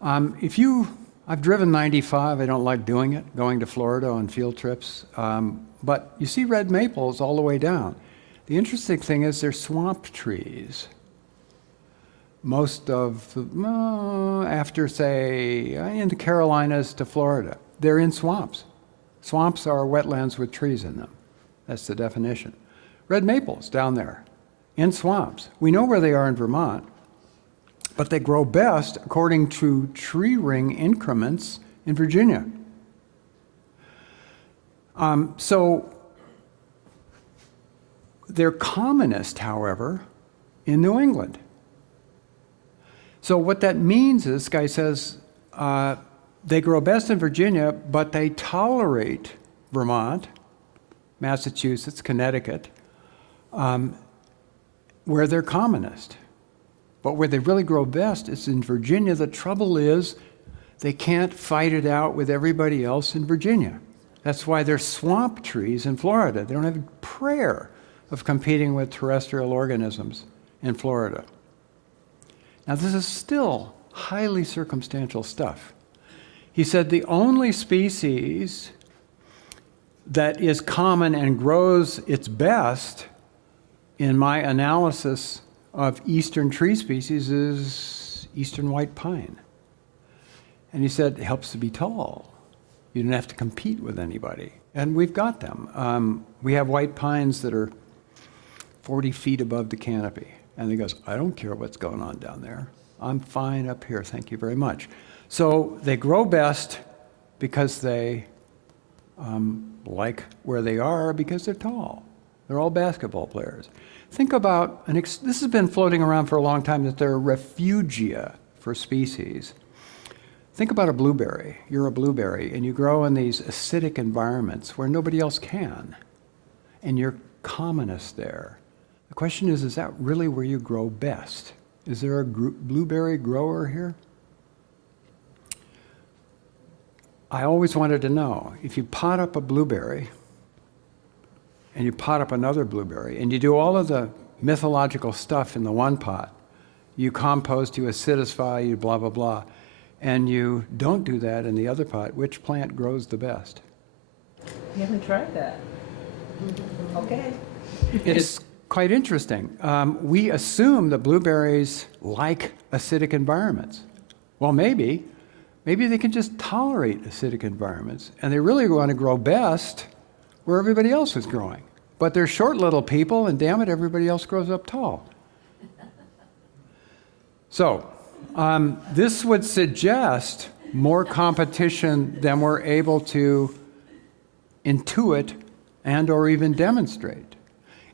I've driven 95, I don't like doing it, going to Florida on field trips, but you see red maples all the way down. The interesting thing is they're swamp trees. Most of, after say, in the Carolinas to Florida, they're in swamps. Swamps are wetlands with trees in them. That's the definition. Red maples down there, in swamps. We know where they are in Vermont, but they grow best according to tree ring increments in Virginia. So they're commonest, however, in New England. So what that means is, this guy says, they grow best in Virginia, but they tolerate Vermont, Massachusetts, Connecticut, where they're commonest. But where they really grow best is in Virginia. The trouble is they can't fight it out with everybody else in Virginia. That's why they're swamp trees in Florida. They don't have a prayer of competing with terrestrial organisms in Florida. Now, this is still highly circumstantial stuff. He said the only species that is common and grows its best in my analysis of eastern tree species is eastern white pine. And he said it helps to be tall. You don't have to compete with anybody. And we've got them. We have white pines that are 40 feet above the canopy. And he goes, I don't care what's going on down there. I'm fine up here, thank you very much. So they grow best because they like where they are because they're tall. They're all basketball players. Think about, this has been floating around for a long time, that there are refugia for species. Think about a blueberry. You're a blueberry, and you grow in these acidic environments where nobody else can, and you're commonest there. The question is that really where you grow best? Is there a blueberry grower here? I always wanted to know, if you pot up a blueberry, and you pot up another blueberry, and you do all of the mythological stuff in the one pot, you compost, you acidify, you blah, blah, blah, and you don't do that in the other pot, which plant grows the best? You haven't tried that. Okay. It's quite interesting. We assume that blueberries like acidic environments. Well, maybe they can just tolerate acidic environments, and they really want to grow best where everybody else is growing. But they're short little people, and damn it, everybody else grows up tall. So, this would suggest more competition than we're able to intuit and or even demonstrate.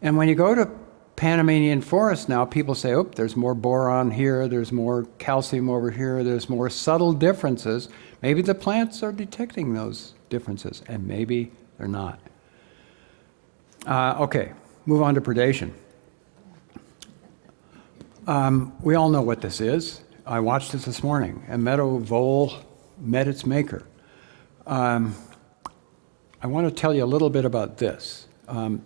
And when you go to Panamanian forest now, people say, oh, there's more boron here, there's more calcium over here, there's more subtle differences. Maybe the plants are detecting those differences, and maybe they're not. Okay, move on to predation. We all know what this is. I watched it this morning. A meadow vole met its maker. I want to tell you a little bit about this.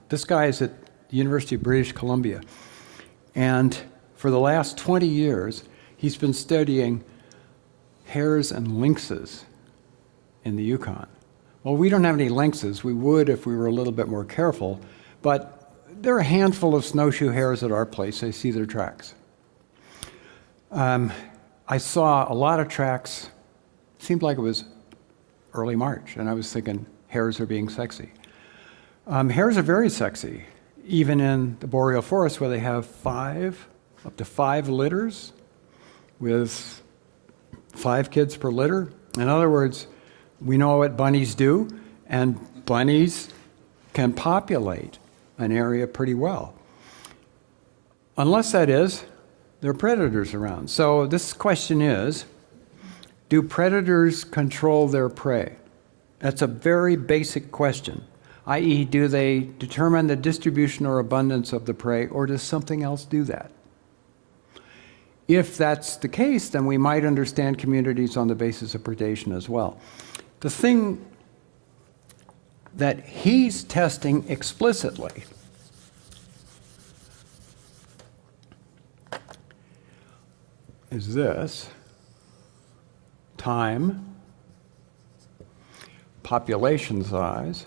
This guy is at the University of British Columbia, and for the last 20 years, he's been studying hares and lynxes in the Yukon. Well, we don't have any lynxes. We would if we were a little bit more careful, but there are a handful of snowshoe hares at our place. I see their tracks. I saw a lot of tracks. Seemed like it was early March, and I was thinking hares are being sexy. Hares are very sexy, even in the boreal forest where they have up to five litters with 5 kids per litter. In other words, we know what bunnies do, and bunnies can populate an area pretty well. Unless that is, there are predators around. So this question is, do predators control their prey? That's a very basic question, i.e., do they determine the distribution or abundance of the prey, or does something else do that? If that's the case, then we might understand communities on the basis of predation as well. The thing that he's testing explicitly is this: time, population size,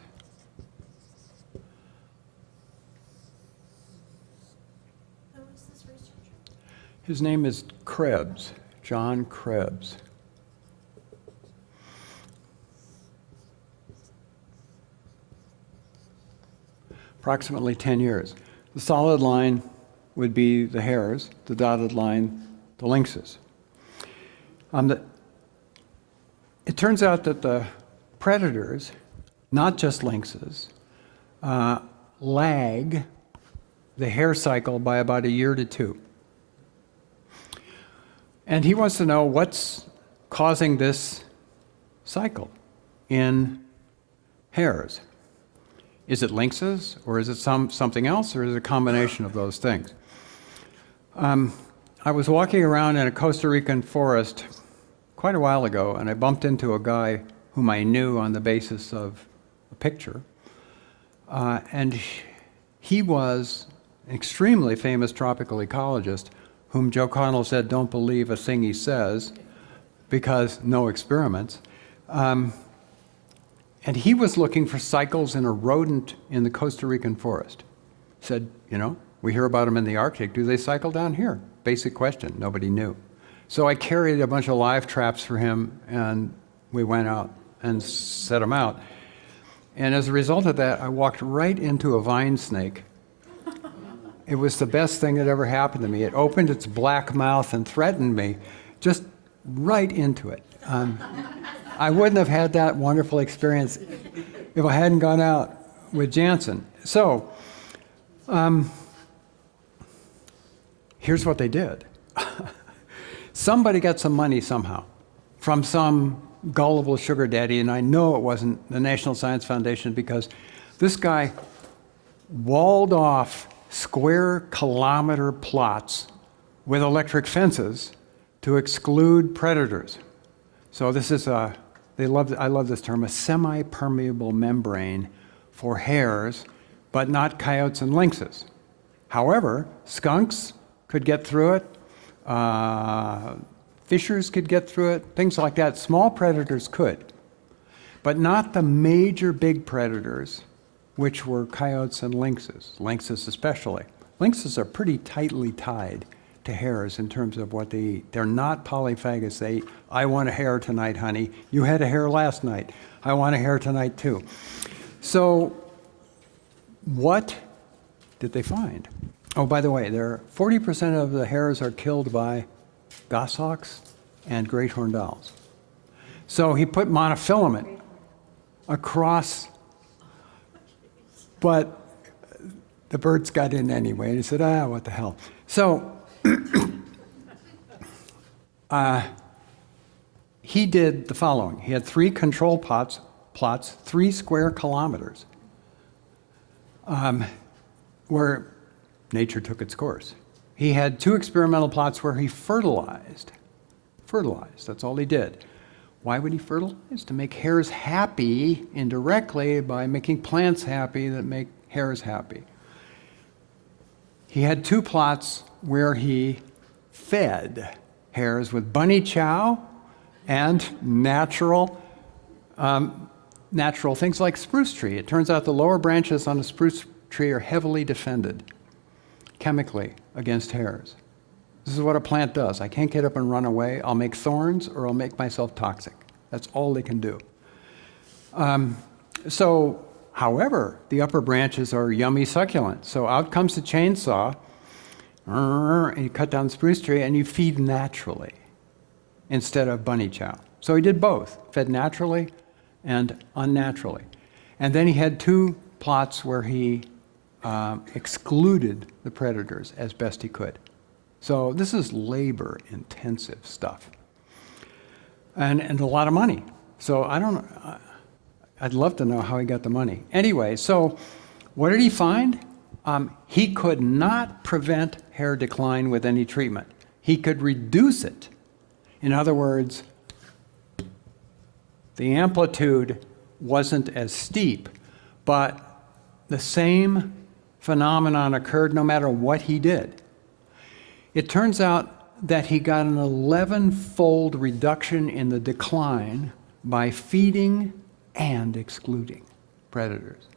Who is this researcher? his name is Krebs, John Krebs. Approximately 10 years. The solid line would be the hares, the dotted line, the lynxes. It turns out that the predators, not just lynxes, lag the hare cycle by about a year to 2. And he wants to know what's causing this cycle in hares. Is it lynxes, or is it something else, or is it a combination of those things? I was walking around in a Costa Rican forest quite a while ago, and I bumped into a guy whom I knew on the basis of a picture. And he was an extremely famous tropical ecologist whom Joe Connell said, don't believe a thing he says, because no experiments. And he was looking for cycles in a rodent in the Costa Rican forest. Said, you know, we hear about them in the Arctic. Do they cycle down here? Basic question. Nobody knew. So I carried a bunch of live traps for him, and we went out and set them out. And as a result of that, I walked right into a vine snake. It was the best thing that ever happened to me. It opened its black mouth and threatened me, just right into it. I wouldn't have had that wonderful experience if I hadn't gone out with Jansen. So, here's what they did. Somebody got some money somehow from some gullible sugar daddy, and I know it wasn't the National Science Foundation, because this guy walled off square kilometer plots with electric fences to exclude predators. So this is I love this term, a semi-permeable membrane for hares, but not coyotes and lynxes. However, skunks could get through it, fishers could get through it, things like that. Small predators could, but not the major big predators, which were coyotes and lynxes especially. Lynxes are pretty tightly tied to hares in terms of what they eat. They're not polyphagous. They eat, I want a hare tonight, honey. You had a hare last night. I want a hare tonight too. So what did they find? Oh, by the way, 40% of the hares are killed by goshawks and great horned owls. So he put monofilament across, but the birds got in anyway, and he said, what the hell. So he did the following. He had 3 control plots, 3 square kilometers, where nature took its course. He had 2 experimental plots where he fertilized. That's all he did. Why would he fertilize? To make hares happy indirectly by making plants happy that make hares happy. He had 2 plots where he fed hares with bunny chow and natural things like spruce tree. It turns out the lower branches on a spruce tree are heavily defended chemically against hares. This is what a plant does. I can't get up and run away. I'll make thorns or I'll make myself toxic. That's all they can do. However, the upper branches are yummy succulent. So out comes the chainsaw, and you cut down the spruce tree and you feed naturally instead of bunny chow. So he did both, fed naturally and unnaturally. And then he had 2 plots where he excluded the predators as best he could. So this is labor-intensive stuff, and a lot of money. So I'd love to know how he got the money. Anyway, so what did he find? He could not prevent hair decline with any treatment. He could reduce it. In other words, the amplitude wasn't as steep, but the same phenomenon occurred no matter what he did. It turns out that he got an 11-fold reduction in the decline by feeding and excluding predators.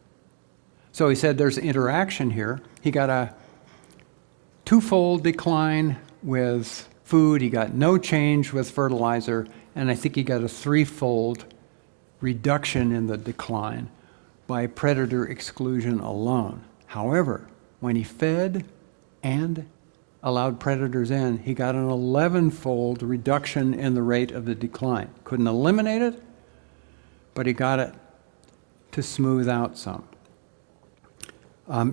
So he said there's interaction here. He got a 2-fold decline with food, he got no change with fertilizer, and I think he got a 3-fold reduction in the decline by predator exclusion alone. However, when he fed and allowed predators in, he got an 11-fold reduction in the rate of the decline. Couldn't eliminate it, but he got it to smooth out some.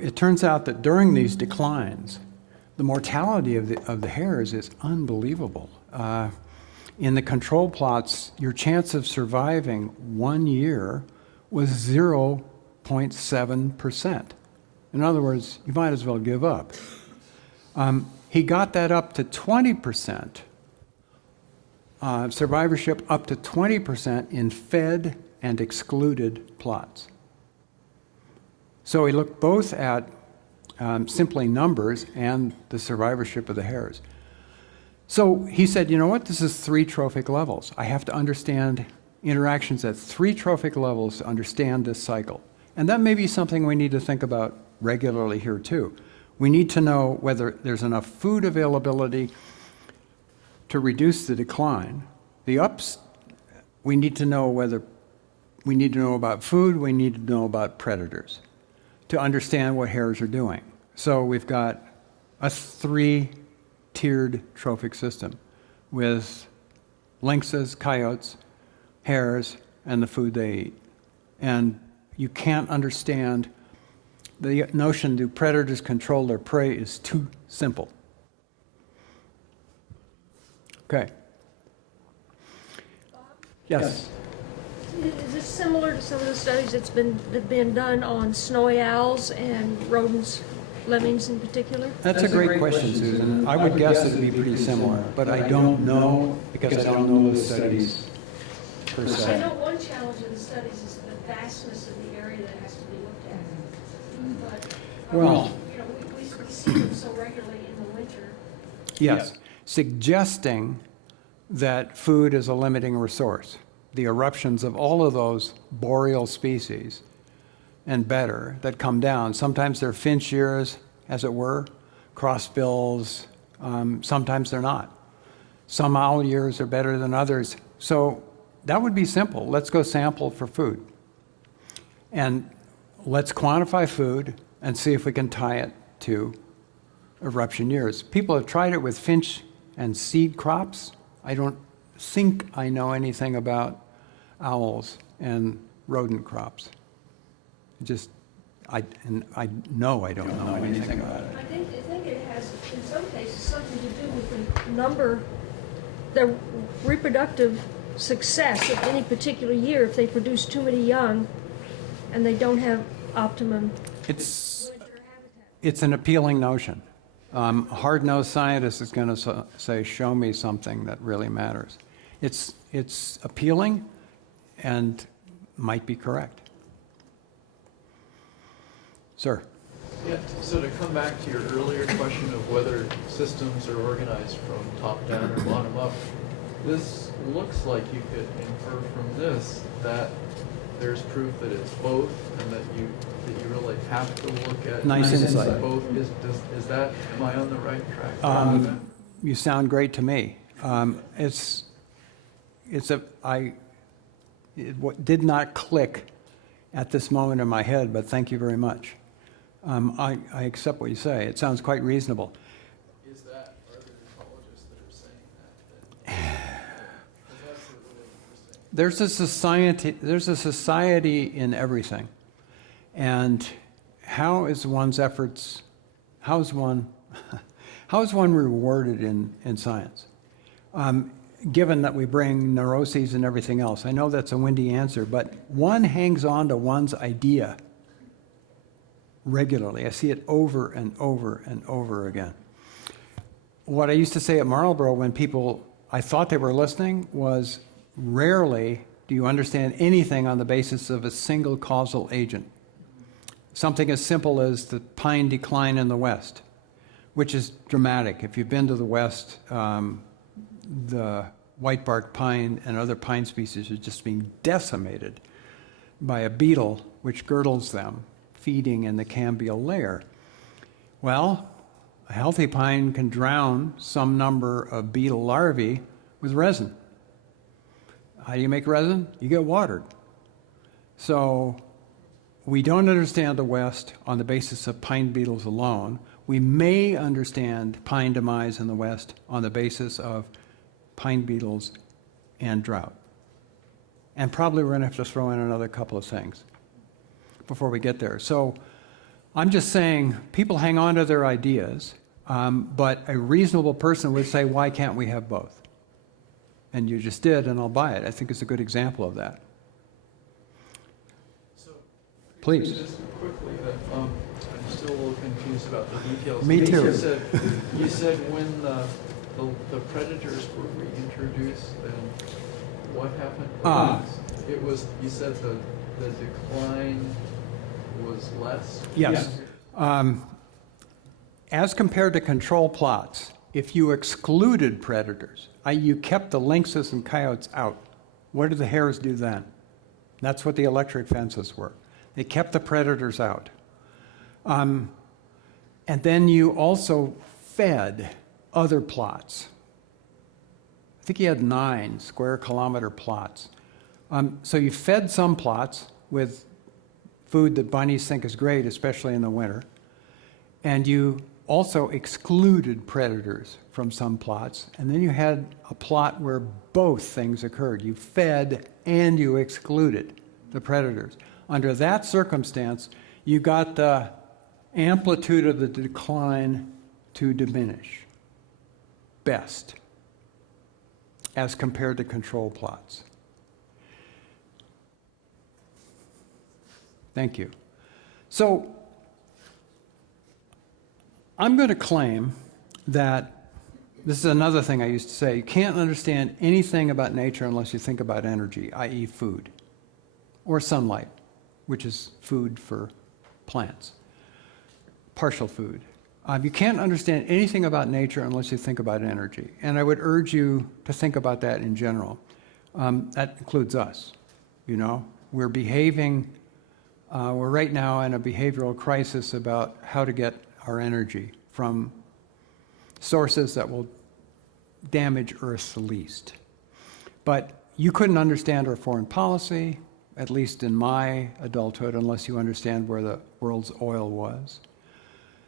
It turns out that during these declines, the mortality of the hares is unbelievable. In the control plots, your chance of surviving 1 year was 0.7%. In other words, you might as well give up. he got that up to 20%, survivorship up to 20% in fed and excluded plots. So he looked both at simply numbers and the survivorship of the hares. So he said, you know what, this is 3 trophic levels. I have to understand interactions at 3 trophic levels to understand this cycle. And that may be something we need to think about regularly here too. We need to know whether there's enough food availability to reduce the decline. The ups, we need to know whether, we need to know about food, we need to know about predators to understand what hares are doing. So we've got a 3-tiered trophic system with lynxes, coyotes, hares, and the food they eat. And you can't understand the notion do predators control their prey is too simple. Okay. Yes. Is this similar to some of the studies that's been done on snowy owls and rodents, lemmings in particular? That's a great question, Susan. I would guess it'd be pretty similar, but I don't know because I don't know the studies per I se. know one challenge in the studies is the vastness of the area that has to be looked at. But, Well- you know, we see them so regularly in the winter. Yes, suggesting that food is a limiting resource. The eruptions of all of those boreal species and better that come down, sometimes they're finch ears, as it were, crossbills, sometimes they're not. Some owl ears are better than others. So that would be simple. Let's go sample for food. And let's quantify food and see if we can tie it to eruption years. People have tried it with finch and seed crops. I don't think I know anything about owls and rodent crops. I know I don't know anything about it. I think it has, in some cases, something to do with the number, the reproductive success of any particular year. If they produce too many young and they don't have optimum It's winter habitat. It's an appealing notion. A hard-nosed scientist is going to say, show me something that really matters. It's appealing and might be correct. Sir? Yeah, so to come back to your earlier question of whether systems are organized from top down or bottom up, this looks like you could infer from this that there's proof that it's both and that you really have to look at Nice insight. both. Is that, am I on the right track? You sound great to me. It did not click at this moment in my head, but thank you very much. I accept what you say. It sounds quite reasonable. Are there ecologists that are saying that? 'Cause that's a really interesting. There's a society in everything. And how is one rewarded in science? Given that we bring neuroses and everything else. I know that's a windy answer, but one hangs on to one's idea regularly. I see it over and over and over again. What I used to say at Marlboro when I thought they were listening was, rarely do you understand anything on the basis of a single causal agent. Something as simple as the pine decline in the West, which is dramatic. If you've been to the West, the whitebark pine and other pine species are just being decimated by a beetle which girdles them, feeding in the cambial layer. Well, a healthy pine can drown some number of beetle larvae with resin. How do you make resin? You get watered. So we don't understand the West on the basis of pine beetles alone. We may understand pine demise in the West on the basis of pine beetles and drought. And probably we're going to have to throw in another couple of things before we get there. So I'm just saying people hang on to their ideas, but a reasonable person would say, why can't we have both? And you just did, and I'll buy it. I think it's a good example of that. So, Please. just quickly, that I still a little confused about the details. Me too. You said when the predators were reintroduced, then what happened? It was, you said the decline was less? Yes. As compared to control plots, if you excluded predators, i.e. you kept the lynxes and coyotes out, what did the hares do then? That's what the electric fences were. They kept the predators out. And then you also fed other plots. I think he had 9 square kilometer plots. So you fed some plots with food that bunnies think is great, especially in the winter. And you also excluded predators from some plots. And then you had a plot where both things occurred. You fed and you excluded the predators. Under that circumstance, you got the amplitude of the decline to diminish best as compared to control plots. Thank you. So I'm going to claim that this is another thing I used to say. You can't understand anything about nature unless you think about energy, i.e. food, or sunlight, which is food for plants, partial food. You can't understand anything about nature unless you think about energy. And I would urge you to think about that in general. That includes us. You know, we're behaving, we're right now in a behavioral crisis about how to get our energy from sources that will damage Earth the least. But you couldn't understand our foreign policy, at least in my adulthood, unless you understand where the world's oil was.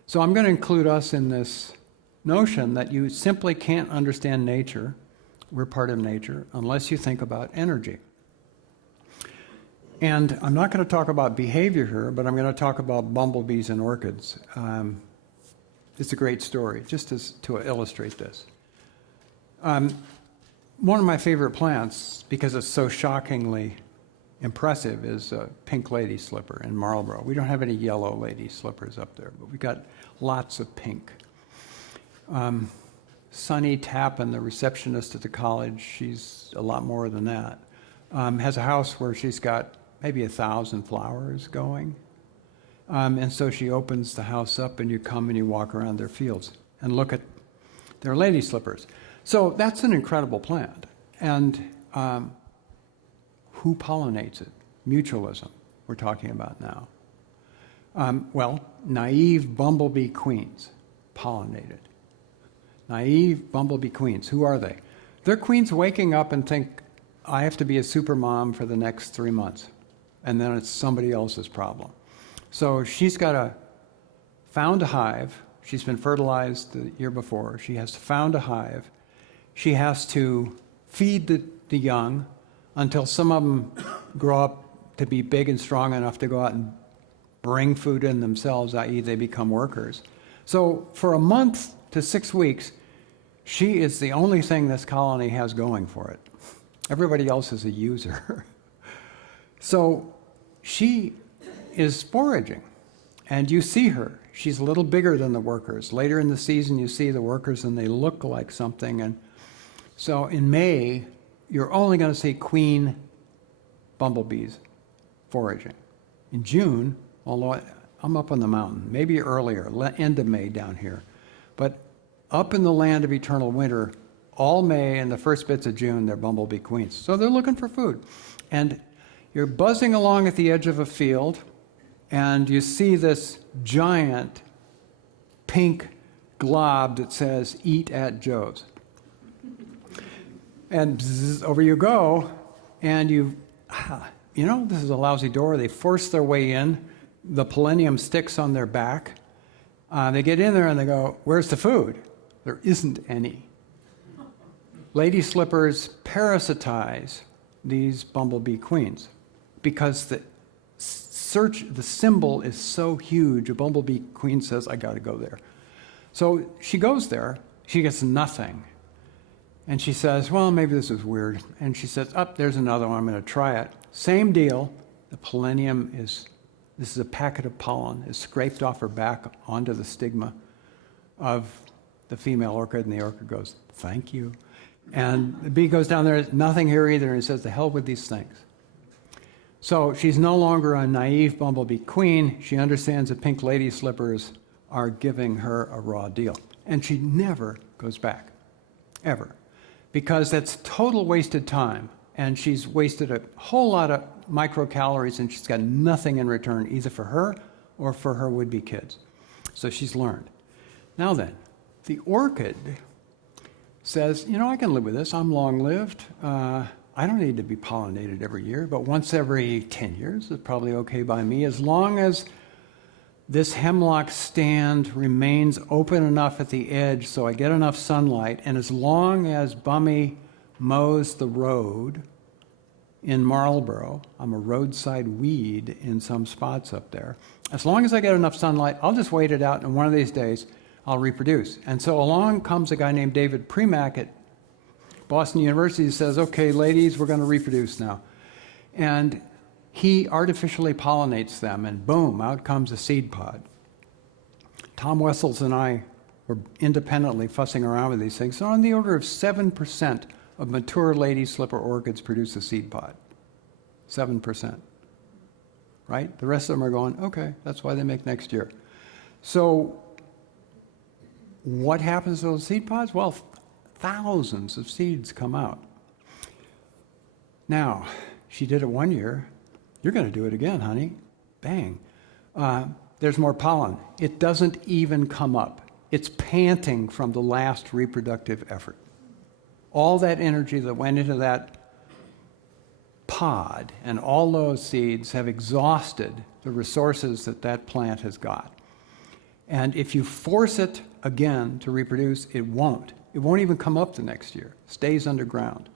So I'm going to include us in this notion that you simply can't understand nature, we're part of nature, unless you think about energy. And I'm not going to talk about behavior here, but I'm going to talk about bumblebees and orchids. It's a great story, just to illustrate this. One of my favorite plants, because it's so shockingly impressive, is a pink lady slipper in Marlboro. We don't have any yellow lady slippers up there, but we've got lots of pink. Sunny Tappan, the receptionist at the college, she's a lot more than that, has a house where she's got maybe 1,000 flowers going. And so she opens the house up and you come and you walk around their fields and look at their lady slippers. So that's an incredible plant. And who pollinates it? Mutualism, we're talking about now. Well, naive bumblebee queens pollinate it. Naive bumblebee queens, who are they? They're queens waking up and think, I have to be a super mom for the next 3 months. And then it's somebody else's problem. So she's found a hive. She's been fertilized the year before. She has found a hive. She has to feed the young until some of them grow up to be big and strong enough to go out and bring food in themselves, i.e. they become workers. So for a month to 6 weeks, she is the only thing this colony has going for it. Everybody else is a user. So she is foraging, and you see her. She's a little bigger than the workers. Later in the season, you see the workers, and they look like something. And so in May, you're only going to see queen bumblebees foraging. In June, although I'm up on the mountain, maybe earlier, end of May down here, but up in the land of eternal winter, all May and the first bits of June, they're bumblebee queens. So they're looking for food. And you're buzzing along at the edge of a field, and you see this giant pink glob that says, "Eat at Joe's." And bzz, over you go, and this is a lousy door. They force their way in. The polonium sticks on their back. They get in there and they go, "Where's the food?" There isn't any. Lady slippers parasitize these bumblebee queens because the symbol is so huge. A bumblebee queen says, "I got to go there." So she goes there. She gets nothing. And she says, "Well, maybe this is weird." And she says, "There's another one. I'm going to try it." Same deal. The polonium is this is a packet of pollen, is scraped off her back onto the stigma of the female orchid, and the orchid goes, thank you. And the bee goes down there, nothing here either, and he says, the hell with these things. So she's no longer a naive bumblebee queen. She understands that pink lady slippers are giving her a raw deal. And she never goes back, ever. Because that's total wasted time. And she's wasted a whole lot of microcalories, and she's got nothing in return, either for her or for her would-be kids. So she's learned. Now then, the orchid says, you know, I can live with this. I'm long-lived. I don't need to be pollinated every year, but once every 10 years is probably okay by me, as long as this hemlock stand remains open enough at the edge so I get enough sunlight, and as long as Bummy mows the road in Marlboro, I'm a roadside weed in some spots up there, as long as I get enough sunlight, I'll just wait it out, and one of these days I'll reproduce. And so along comes a guy named David Premack at Boston University, says, okay, ladies, we're going to reproduce now. And he artificially pollinates them, and boom, out comes a seed pod. Tom Wessels and I were independently fussing around with these things. So on the order of 7% of mature lady slipper orchids produce a seed pod. 7%. Right? The rest of them are going, okay, that's why they make next year. So what happens to those seed pods? Well, thousands of seeds come out. Now, she did it 1 year. You're going to do it again, honey. Bang. There's more pollen. It doesn't even come up. It's panting from the last reproductive effort. All that energy that went into that pod and all those seeds have exhausted the resources that that plant has got. And if you force it again to reproduce, it won't. It won't even come up the next year. It stays underground.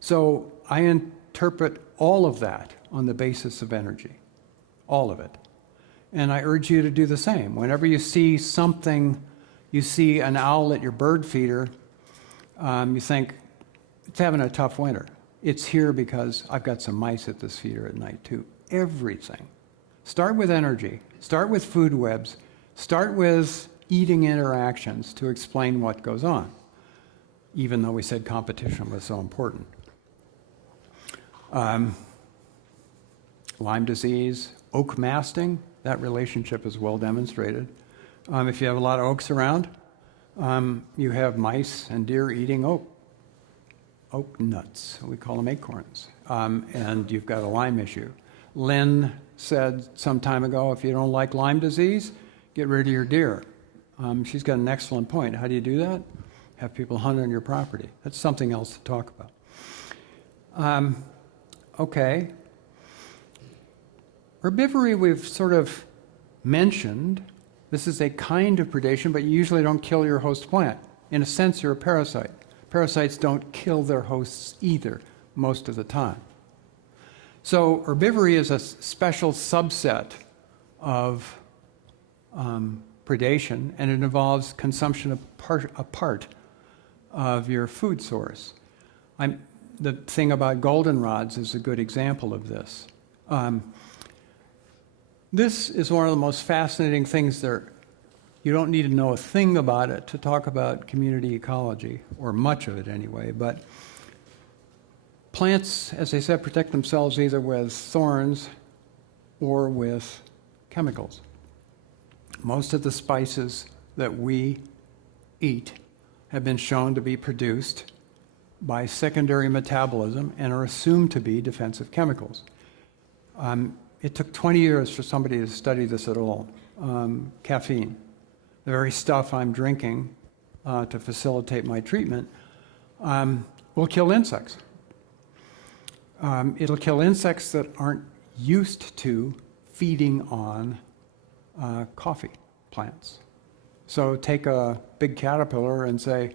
So I interpret all of that on the basis of energy. All of it. And I urge you to do the same. Whenever you see something, you see an owl at your bird feeder, you think, it's having a tough winter. It's here because I've got some mice at this feeder at night too. Everything. Start with energy. Start with food webs. Start with eating interactions to explain what goes on, even though we said competition was so important. Lyme disease, oak masting, that relationship is well demonstrated. If you have a lot of oaks around, you have mice and deer eating oak nuts. We call them acorns. And you've got a Lyme issue. Lynn said some time ago, if you don't like Lyme disease, get rid of your deer. She's got an excellent point. How do you do that? Have people hunt on your property. That's something else to talk about. Okay. Herbivory we've sort of mentioned. This is a kind of predation, but you usually don't kill your host plant. In a sense, you're a parasite. Parasites don't kill their hosts either, most of the time. So herbivory is a special subset of predation, and it involves consumption of a part of your food source. The thing about goldenrods is a good example of this. This is one of the most fascinating things there. You don't need to know a thing about it to talk about community ecology, or much of it anyway, but plants, as I said, protect themselves either with thorns or with chemicals. Most of the spices that we eat have been shown to be produced by secondary metabolism and are assumed to be defensive chemicals. It took 20 years for somebody to study this at all. Caffeine, the very stuff I'm drinking to facilitate my treatment, will kill insects. It'll kill insects that aren't used to feeding on coffee plants. So take a big caterpillar and say,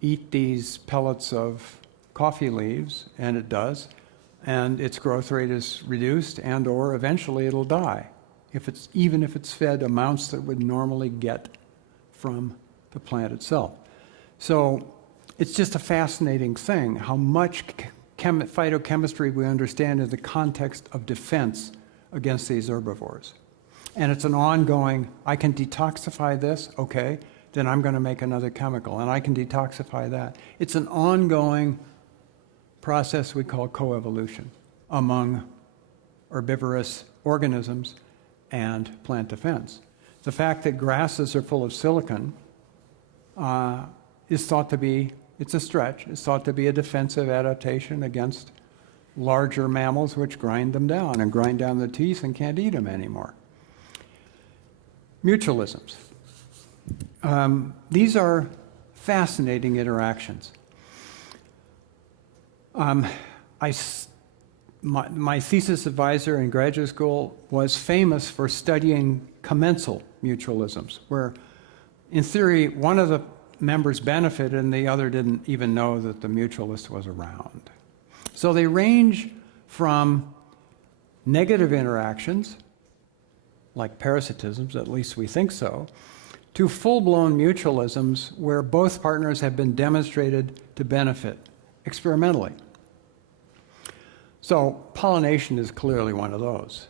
eat these pellets of coffee leaves, and it does, and its growth rate is reduced, and or eventually it'll die, even if it's fed amounts that would normally get from the plant itself. So it's just a fascinating thing how much phytochemistry we understand in the context of defense against these herbivores. And it's an ongoing, I can detoxify this, okay, then I'm going to make another chemical, and I can detoxify that. It's an ongoing process we call coevolution among herbivorous organisms and plant defense. The fact that grasses are full of silicon is thought to be, it's a stretch, it's thought to be a defensive adaptation against larger mammals which grind them down and grind down the teeth and can't eat them anymore. Mutualisms. These are fascinating interactions. My thesis advisor in graduate school was famous for studying commensal mutualisms, where in theory one of the members benefited and the other didn't even know that the mutualist was around. So they range from negative interactions, like parasitisms, at least we think so, to full-blown mutualisms where both partners have been demonstrated to benefit experimentally. So pollination is clearly one of those.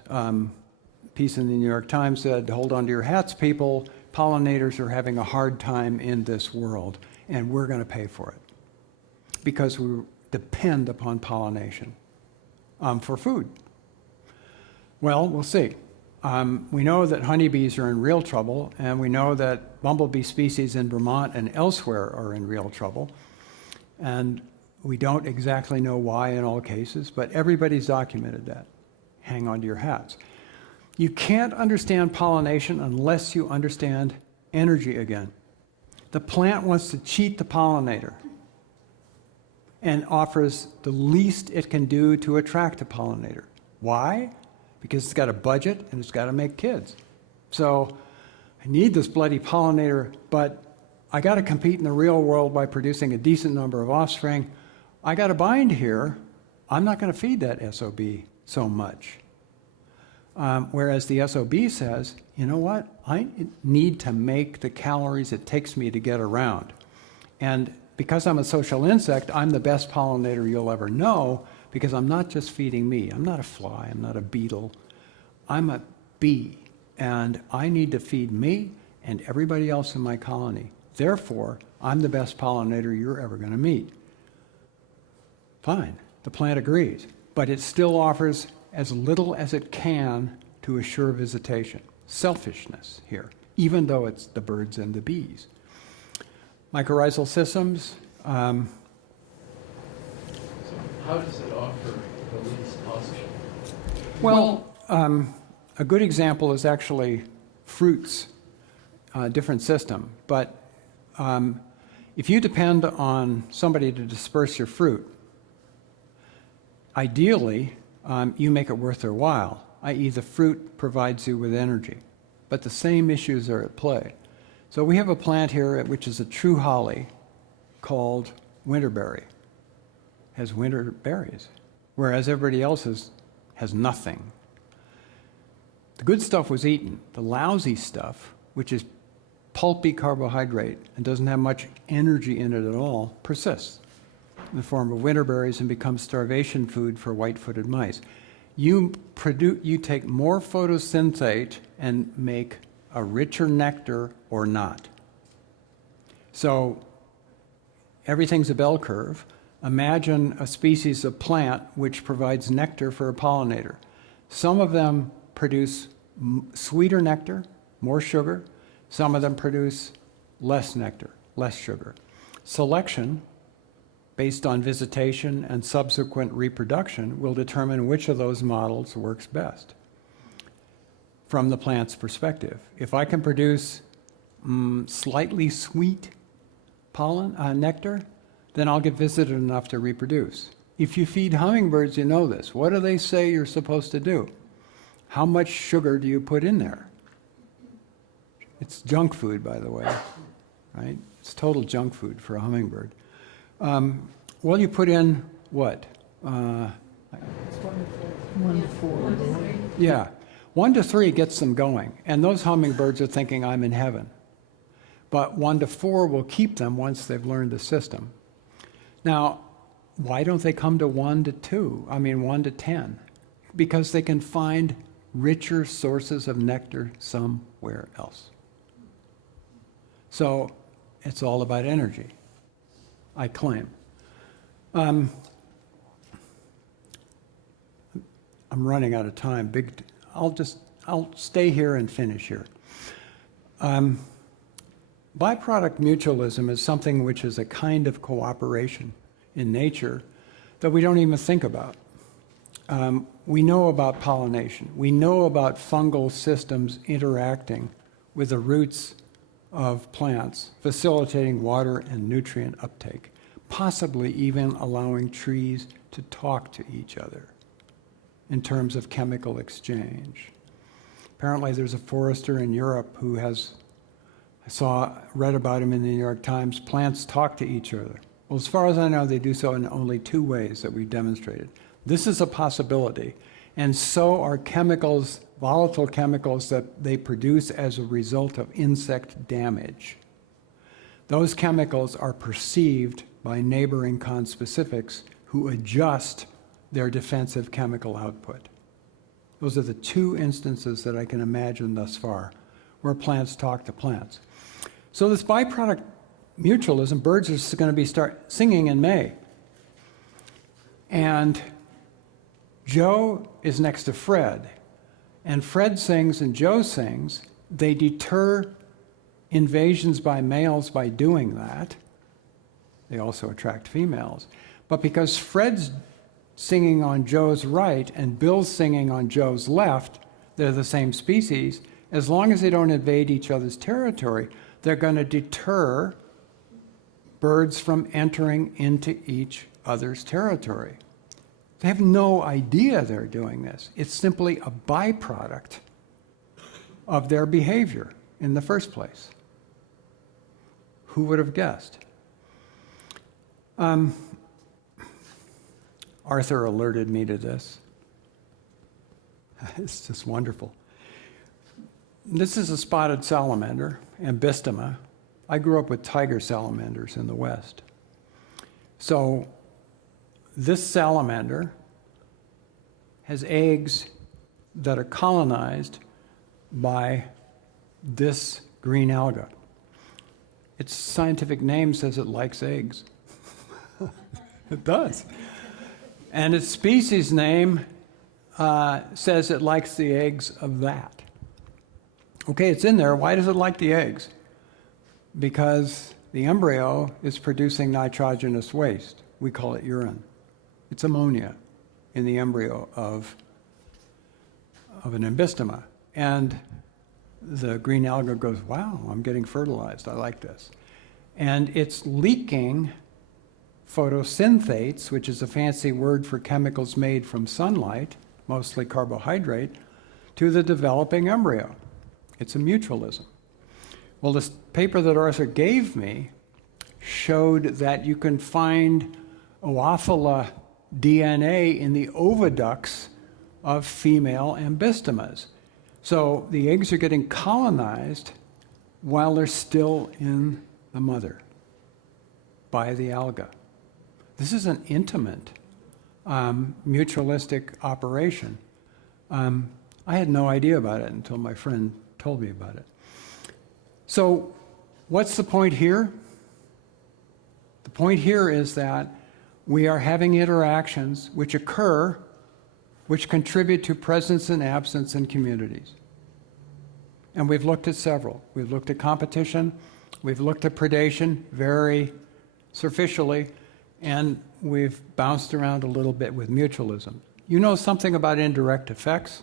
Piece in the New York Times said, hold on to your hats, people, pollinators are having a hard time in this world, and we're going to pay for it because we depend upon pollination for food. Well, we'll see. We know that honeybees are in real trouble, and we know that bumblebee species in Vermont and elsewhere are in real trouble. And we don't exactly know why in all cases, but everybody's documented that. Hang on to your hats. You can't understand pollination unless you understand energy again. The plant wants to cheat the pollinator and offers the least it can do to attract a pollinator. Why? Because it's got a budget and it's got to make kids. So I need this bloody pollinator, but I got to compete in the real world by producing a decent number of offspring. I got a bind here. I'm not going to feed that SOB so much. Whereas the SOB says, you know what? I need to make the calories it takes me to get around. And because I'm a social insect, I'm the best pollinator you'll ever know, because I'm not just feeding me. I'm not a fly. I'm not a beetle. I'm a bee. And I need to feed me and everybody else in my colony. Therefore, I'm the best pollinator you're ever going to meet. Fine. The plant agrees. But it still offers as little as it can to assure visitation. Selfishness here, even though it's the birds and the bees. Mycorrhizal systems. So how does it offer the least possible? Well, a good example is actually fruits, different system. But if you depend on somebody to disperse your fruit, ideally, you make it worth their while, i.e. the fruit provides you with energy. But the same issues are at play. So we have a plant here which is a true holly called winterberry. Has winter berries, whereas everybody else has nothing. The good stuff was eaten. The lousy stuff, which is pulpy carbohydrate and doesn't have much energy in it at all, persists in the form of winterberries and becomes starvation food for white-footed mice. You take more photosynthate and make a richer nectar or not. So everything's a bell curve. Imagine a species of plant which provides nectar for a pollinator. Some of them produce sweeter nectar, more sugar. Some of them produce less nectar, less sugar. Selection, based on visitation and subsequent reproduction, will determine which of those models works best from the plant's perspective. If I can produce slightly sweet pollen, nectar, then I'll get visited enough to reproduce. If you feed hummingbirds, you know this. What do they say you're supposed to do? How much sugar do you put in there? It's junk food, by the way, right? It's total junk food for a hummingbird. Well, you put in what? 1 to 4. Yeah, 1 to 3 gets them going. And those hummingbirds are thinking, I'm in heaven. But 1 to 4 will keep them once they've learned the system. Now, why don't they come to 1 to 2? I mean, 1 to 10? Because they can find richer sources of nectar somewhere else. So it's all about energy, I claim. I'm running out of time. I'll stay here and finish here. Byproduct mutualism is something which is a kind of cooperation in nature that we don't even think about. We know about pollination. We know about fungal systems interacting with the roots of plants, facilitating water and nutrient uptake, possibly even allowing trees to talk to each other in terms of chemical exchange. Apparently there's a forester in Europe who read about him in the New York Times, plants talk to each other. Well, as far as I know, they do so in only 2 ways that we've demonstrated. This is a possibility, and so are chemicals, volatile chemicals that they produce as a result of insect damage. Those chemicals are perceived by neighboring conspecifics who adjust their defensive chemical output. Those are the 2 instances that I can imagine thus far where plants talk to plants. So this byproduct mutualism, birds are going to start singing in May. And Joe is next to Fred. And Fred sings and Joe sings. They deter invasions by males by doing that. They also attract females. But because Fred's singing on Joe's right and Bill's singing on Joe's left, they're the same species, as long as they don't invade each other's territory, they're going to deter birds from entering into each other's territory. They have no idea they're doing this. It's simply a byproduct of their behavior in the first place. Who would have guessed? Arthur alerted me to this. It's just wonderful. This is a spotted salamander, Ambystoma. I grew up with tiger salamanders in the West. So this salamander has eggs that are colonized by this green alga. Its scientific name says it likes eggs. It does. And its species name says it likes the eggs of that. Okay, it's in there. Why does it like the eggs? Because the embryo is producing nitrogenous waste. We call it urine. It's ammonia in the embryo of an Ambystoma. And the green alga goes, wow, I'm getting fertilized. I like this. And it's leaking photosynthates, which is a fancy word for chemicals made from sunlight, mostly carbohydrate, to the developing embryo. It's a mutualism. Well, this paper that Arthur gave me showed that you can find Oophila DNA in the oviducts of female Ambystomas. So the eggs are getting colonized while they're still in the mother by the alga. This is an intimate, mutualistic operation. I had no idea about it until my friend told me about it. So what's the point here? The point here is that we are having interactions which occur, which contribute to presence and absence in communities. And we've looked at several. We've looked at competition, we've looked at predation very superficially, and we've bounced around a little bit with mutualism. You know something about indirect effects.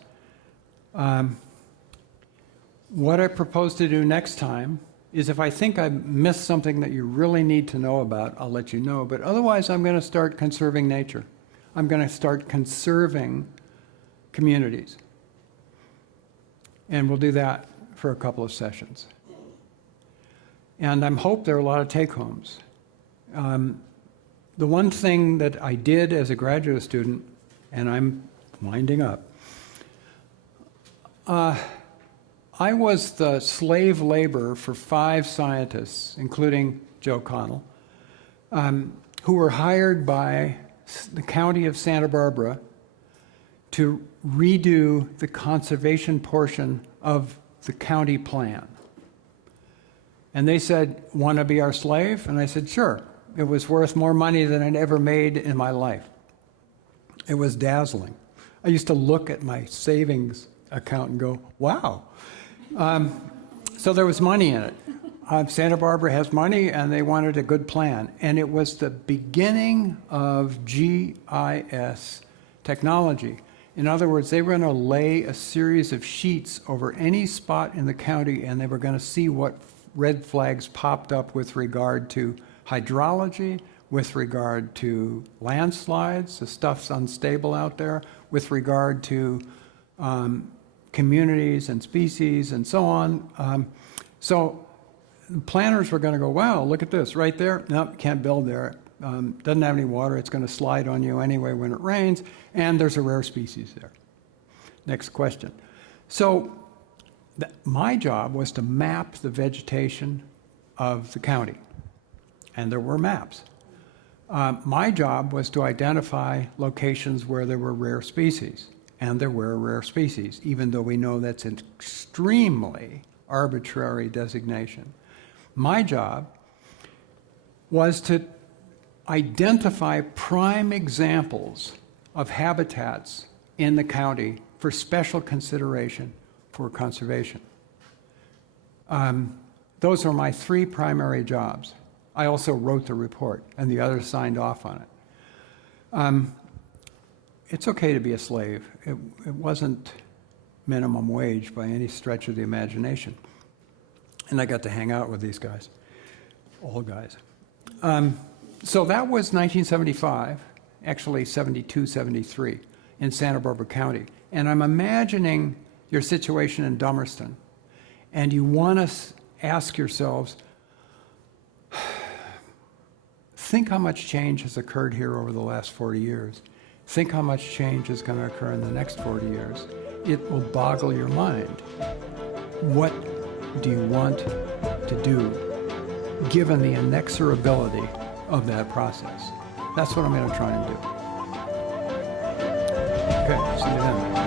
What I propose to do next time is if I think I missed something that you really need to know about, I'll let you know. But otherwise, I'm going to start conserving nature. I'm going to start conserving communities. And we'll do that for a couple of sessions. And I hope there are a lot of take-homes. The one thing that I did as a graduate student, and I'm winding up, I was the slave labor for 5 scientists, including Joe Connell, who were hired by the county of Santa Barbara to redo the conservation portion of the county plan. And they said, want to be our slave? And I said, sure. It was worth more money than I'd ever made in my life. It was dazzling. I used to look at my savings account and go, wow. So there was money in it. Santa Barbara has money, and they wanted a good plan. And it was the beginning of GIS technology. In other words, they were going to lay a series of sheets over any spot in the county, and they were going to see what red flags popped up with regard to hydrology, with regard to landslides, the stuff's unstable out there, with regard to communities and species and so on. So the planners were going to go, wow, look at this right there. Nope, can't build there. Doesn't have any water. It's going to slide on you anyway when it rains. And there's a rare species there. Next question. So my job was to map the vegetation of the county. And there were maps. My job was to identify locations where there were rare species. And there were rare species, even though we know that's an extremely arbitrary designation. My job was to identify prime examples of habitats in the county for special consideration for conservation. Those are my three primary jobs. I also wrote the report, and the others signed off on it. It's okay to be a slave. It wasn't minimum wage by any stretch of the imagination. And I got to hang out with these guys, old guys. So that was 1975, actually 72, 73, in Santa Barbara County. And I'm imagining your situation in Dummerston, and you want to ask yourselves, think how much change has occurred here over the last 40 years. Think how much change is going to occur in the next 40 years. It will boggle your mind. What do you want to do, given the inexorability of that process? That's what I'm going to try and do. Okay, see you then.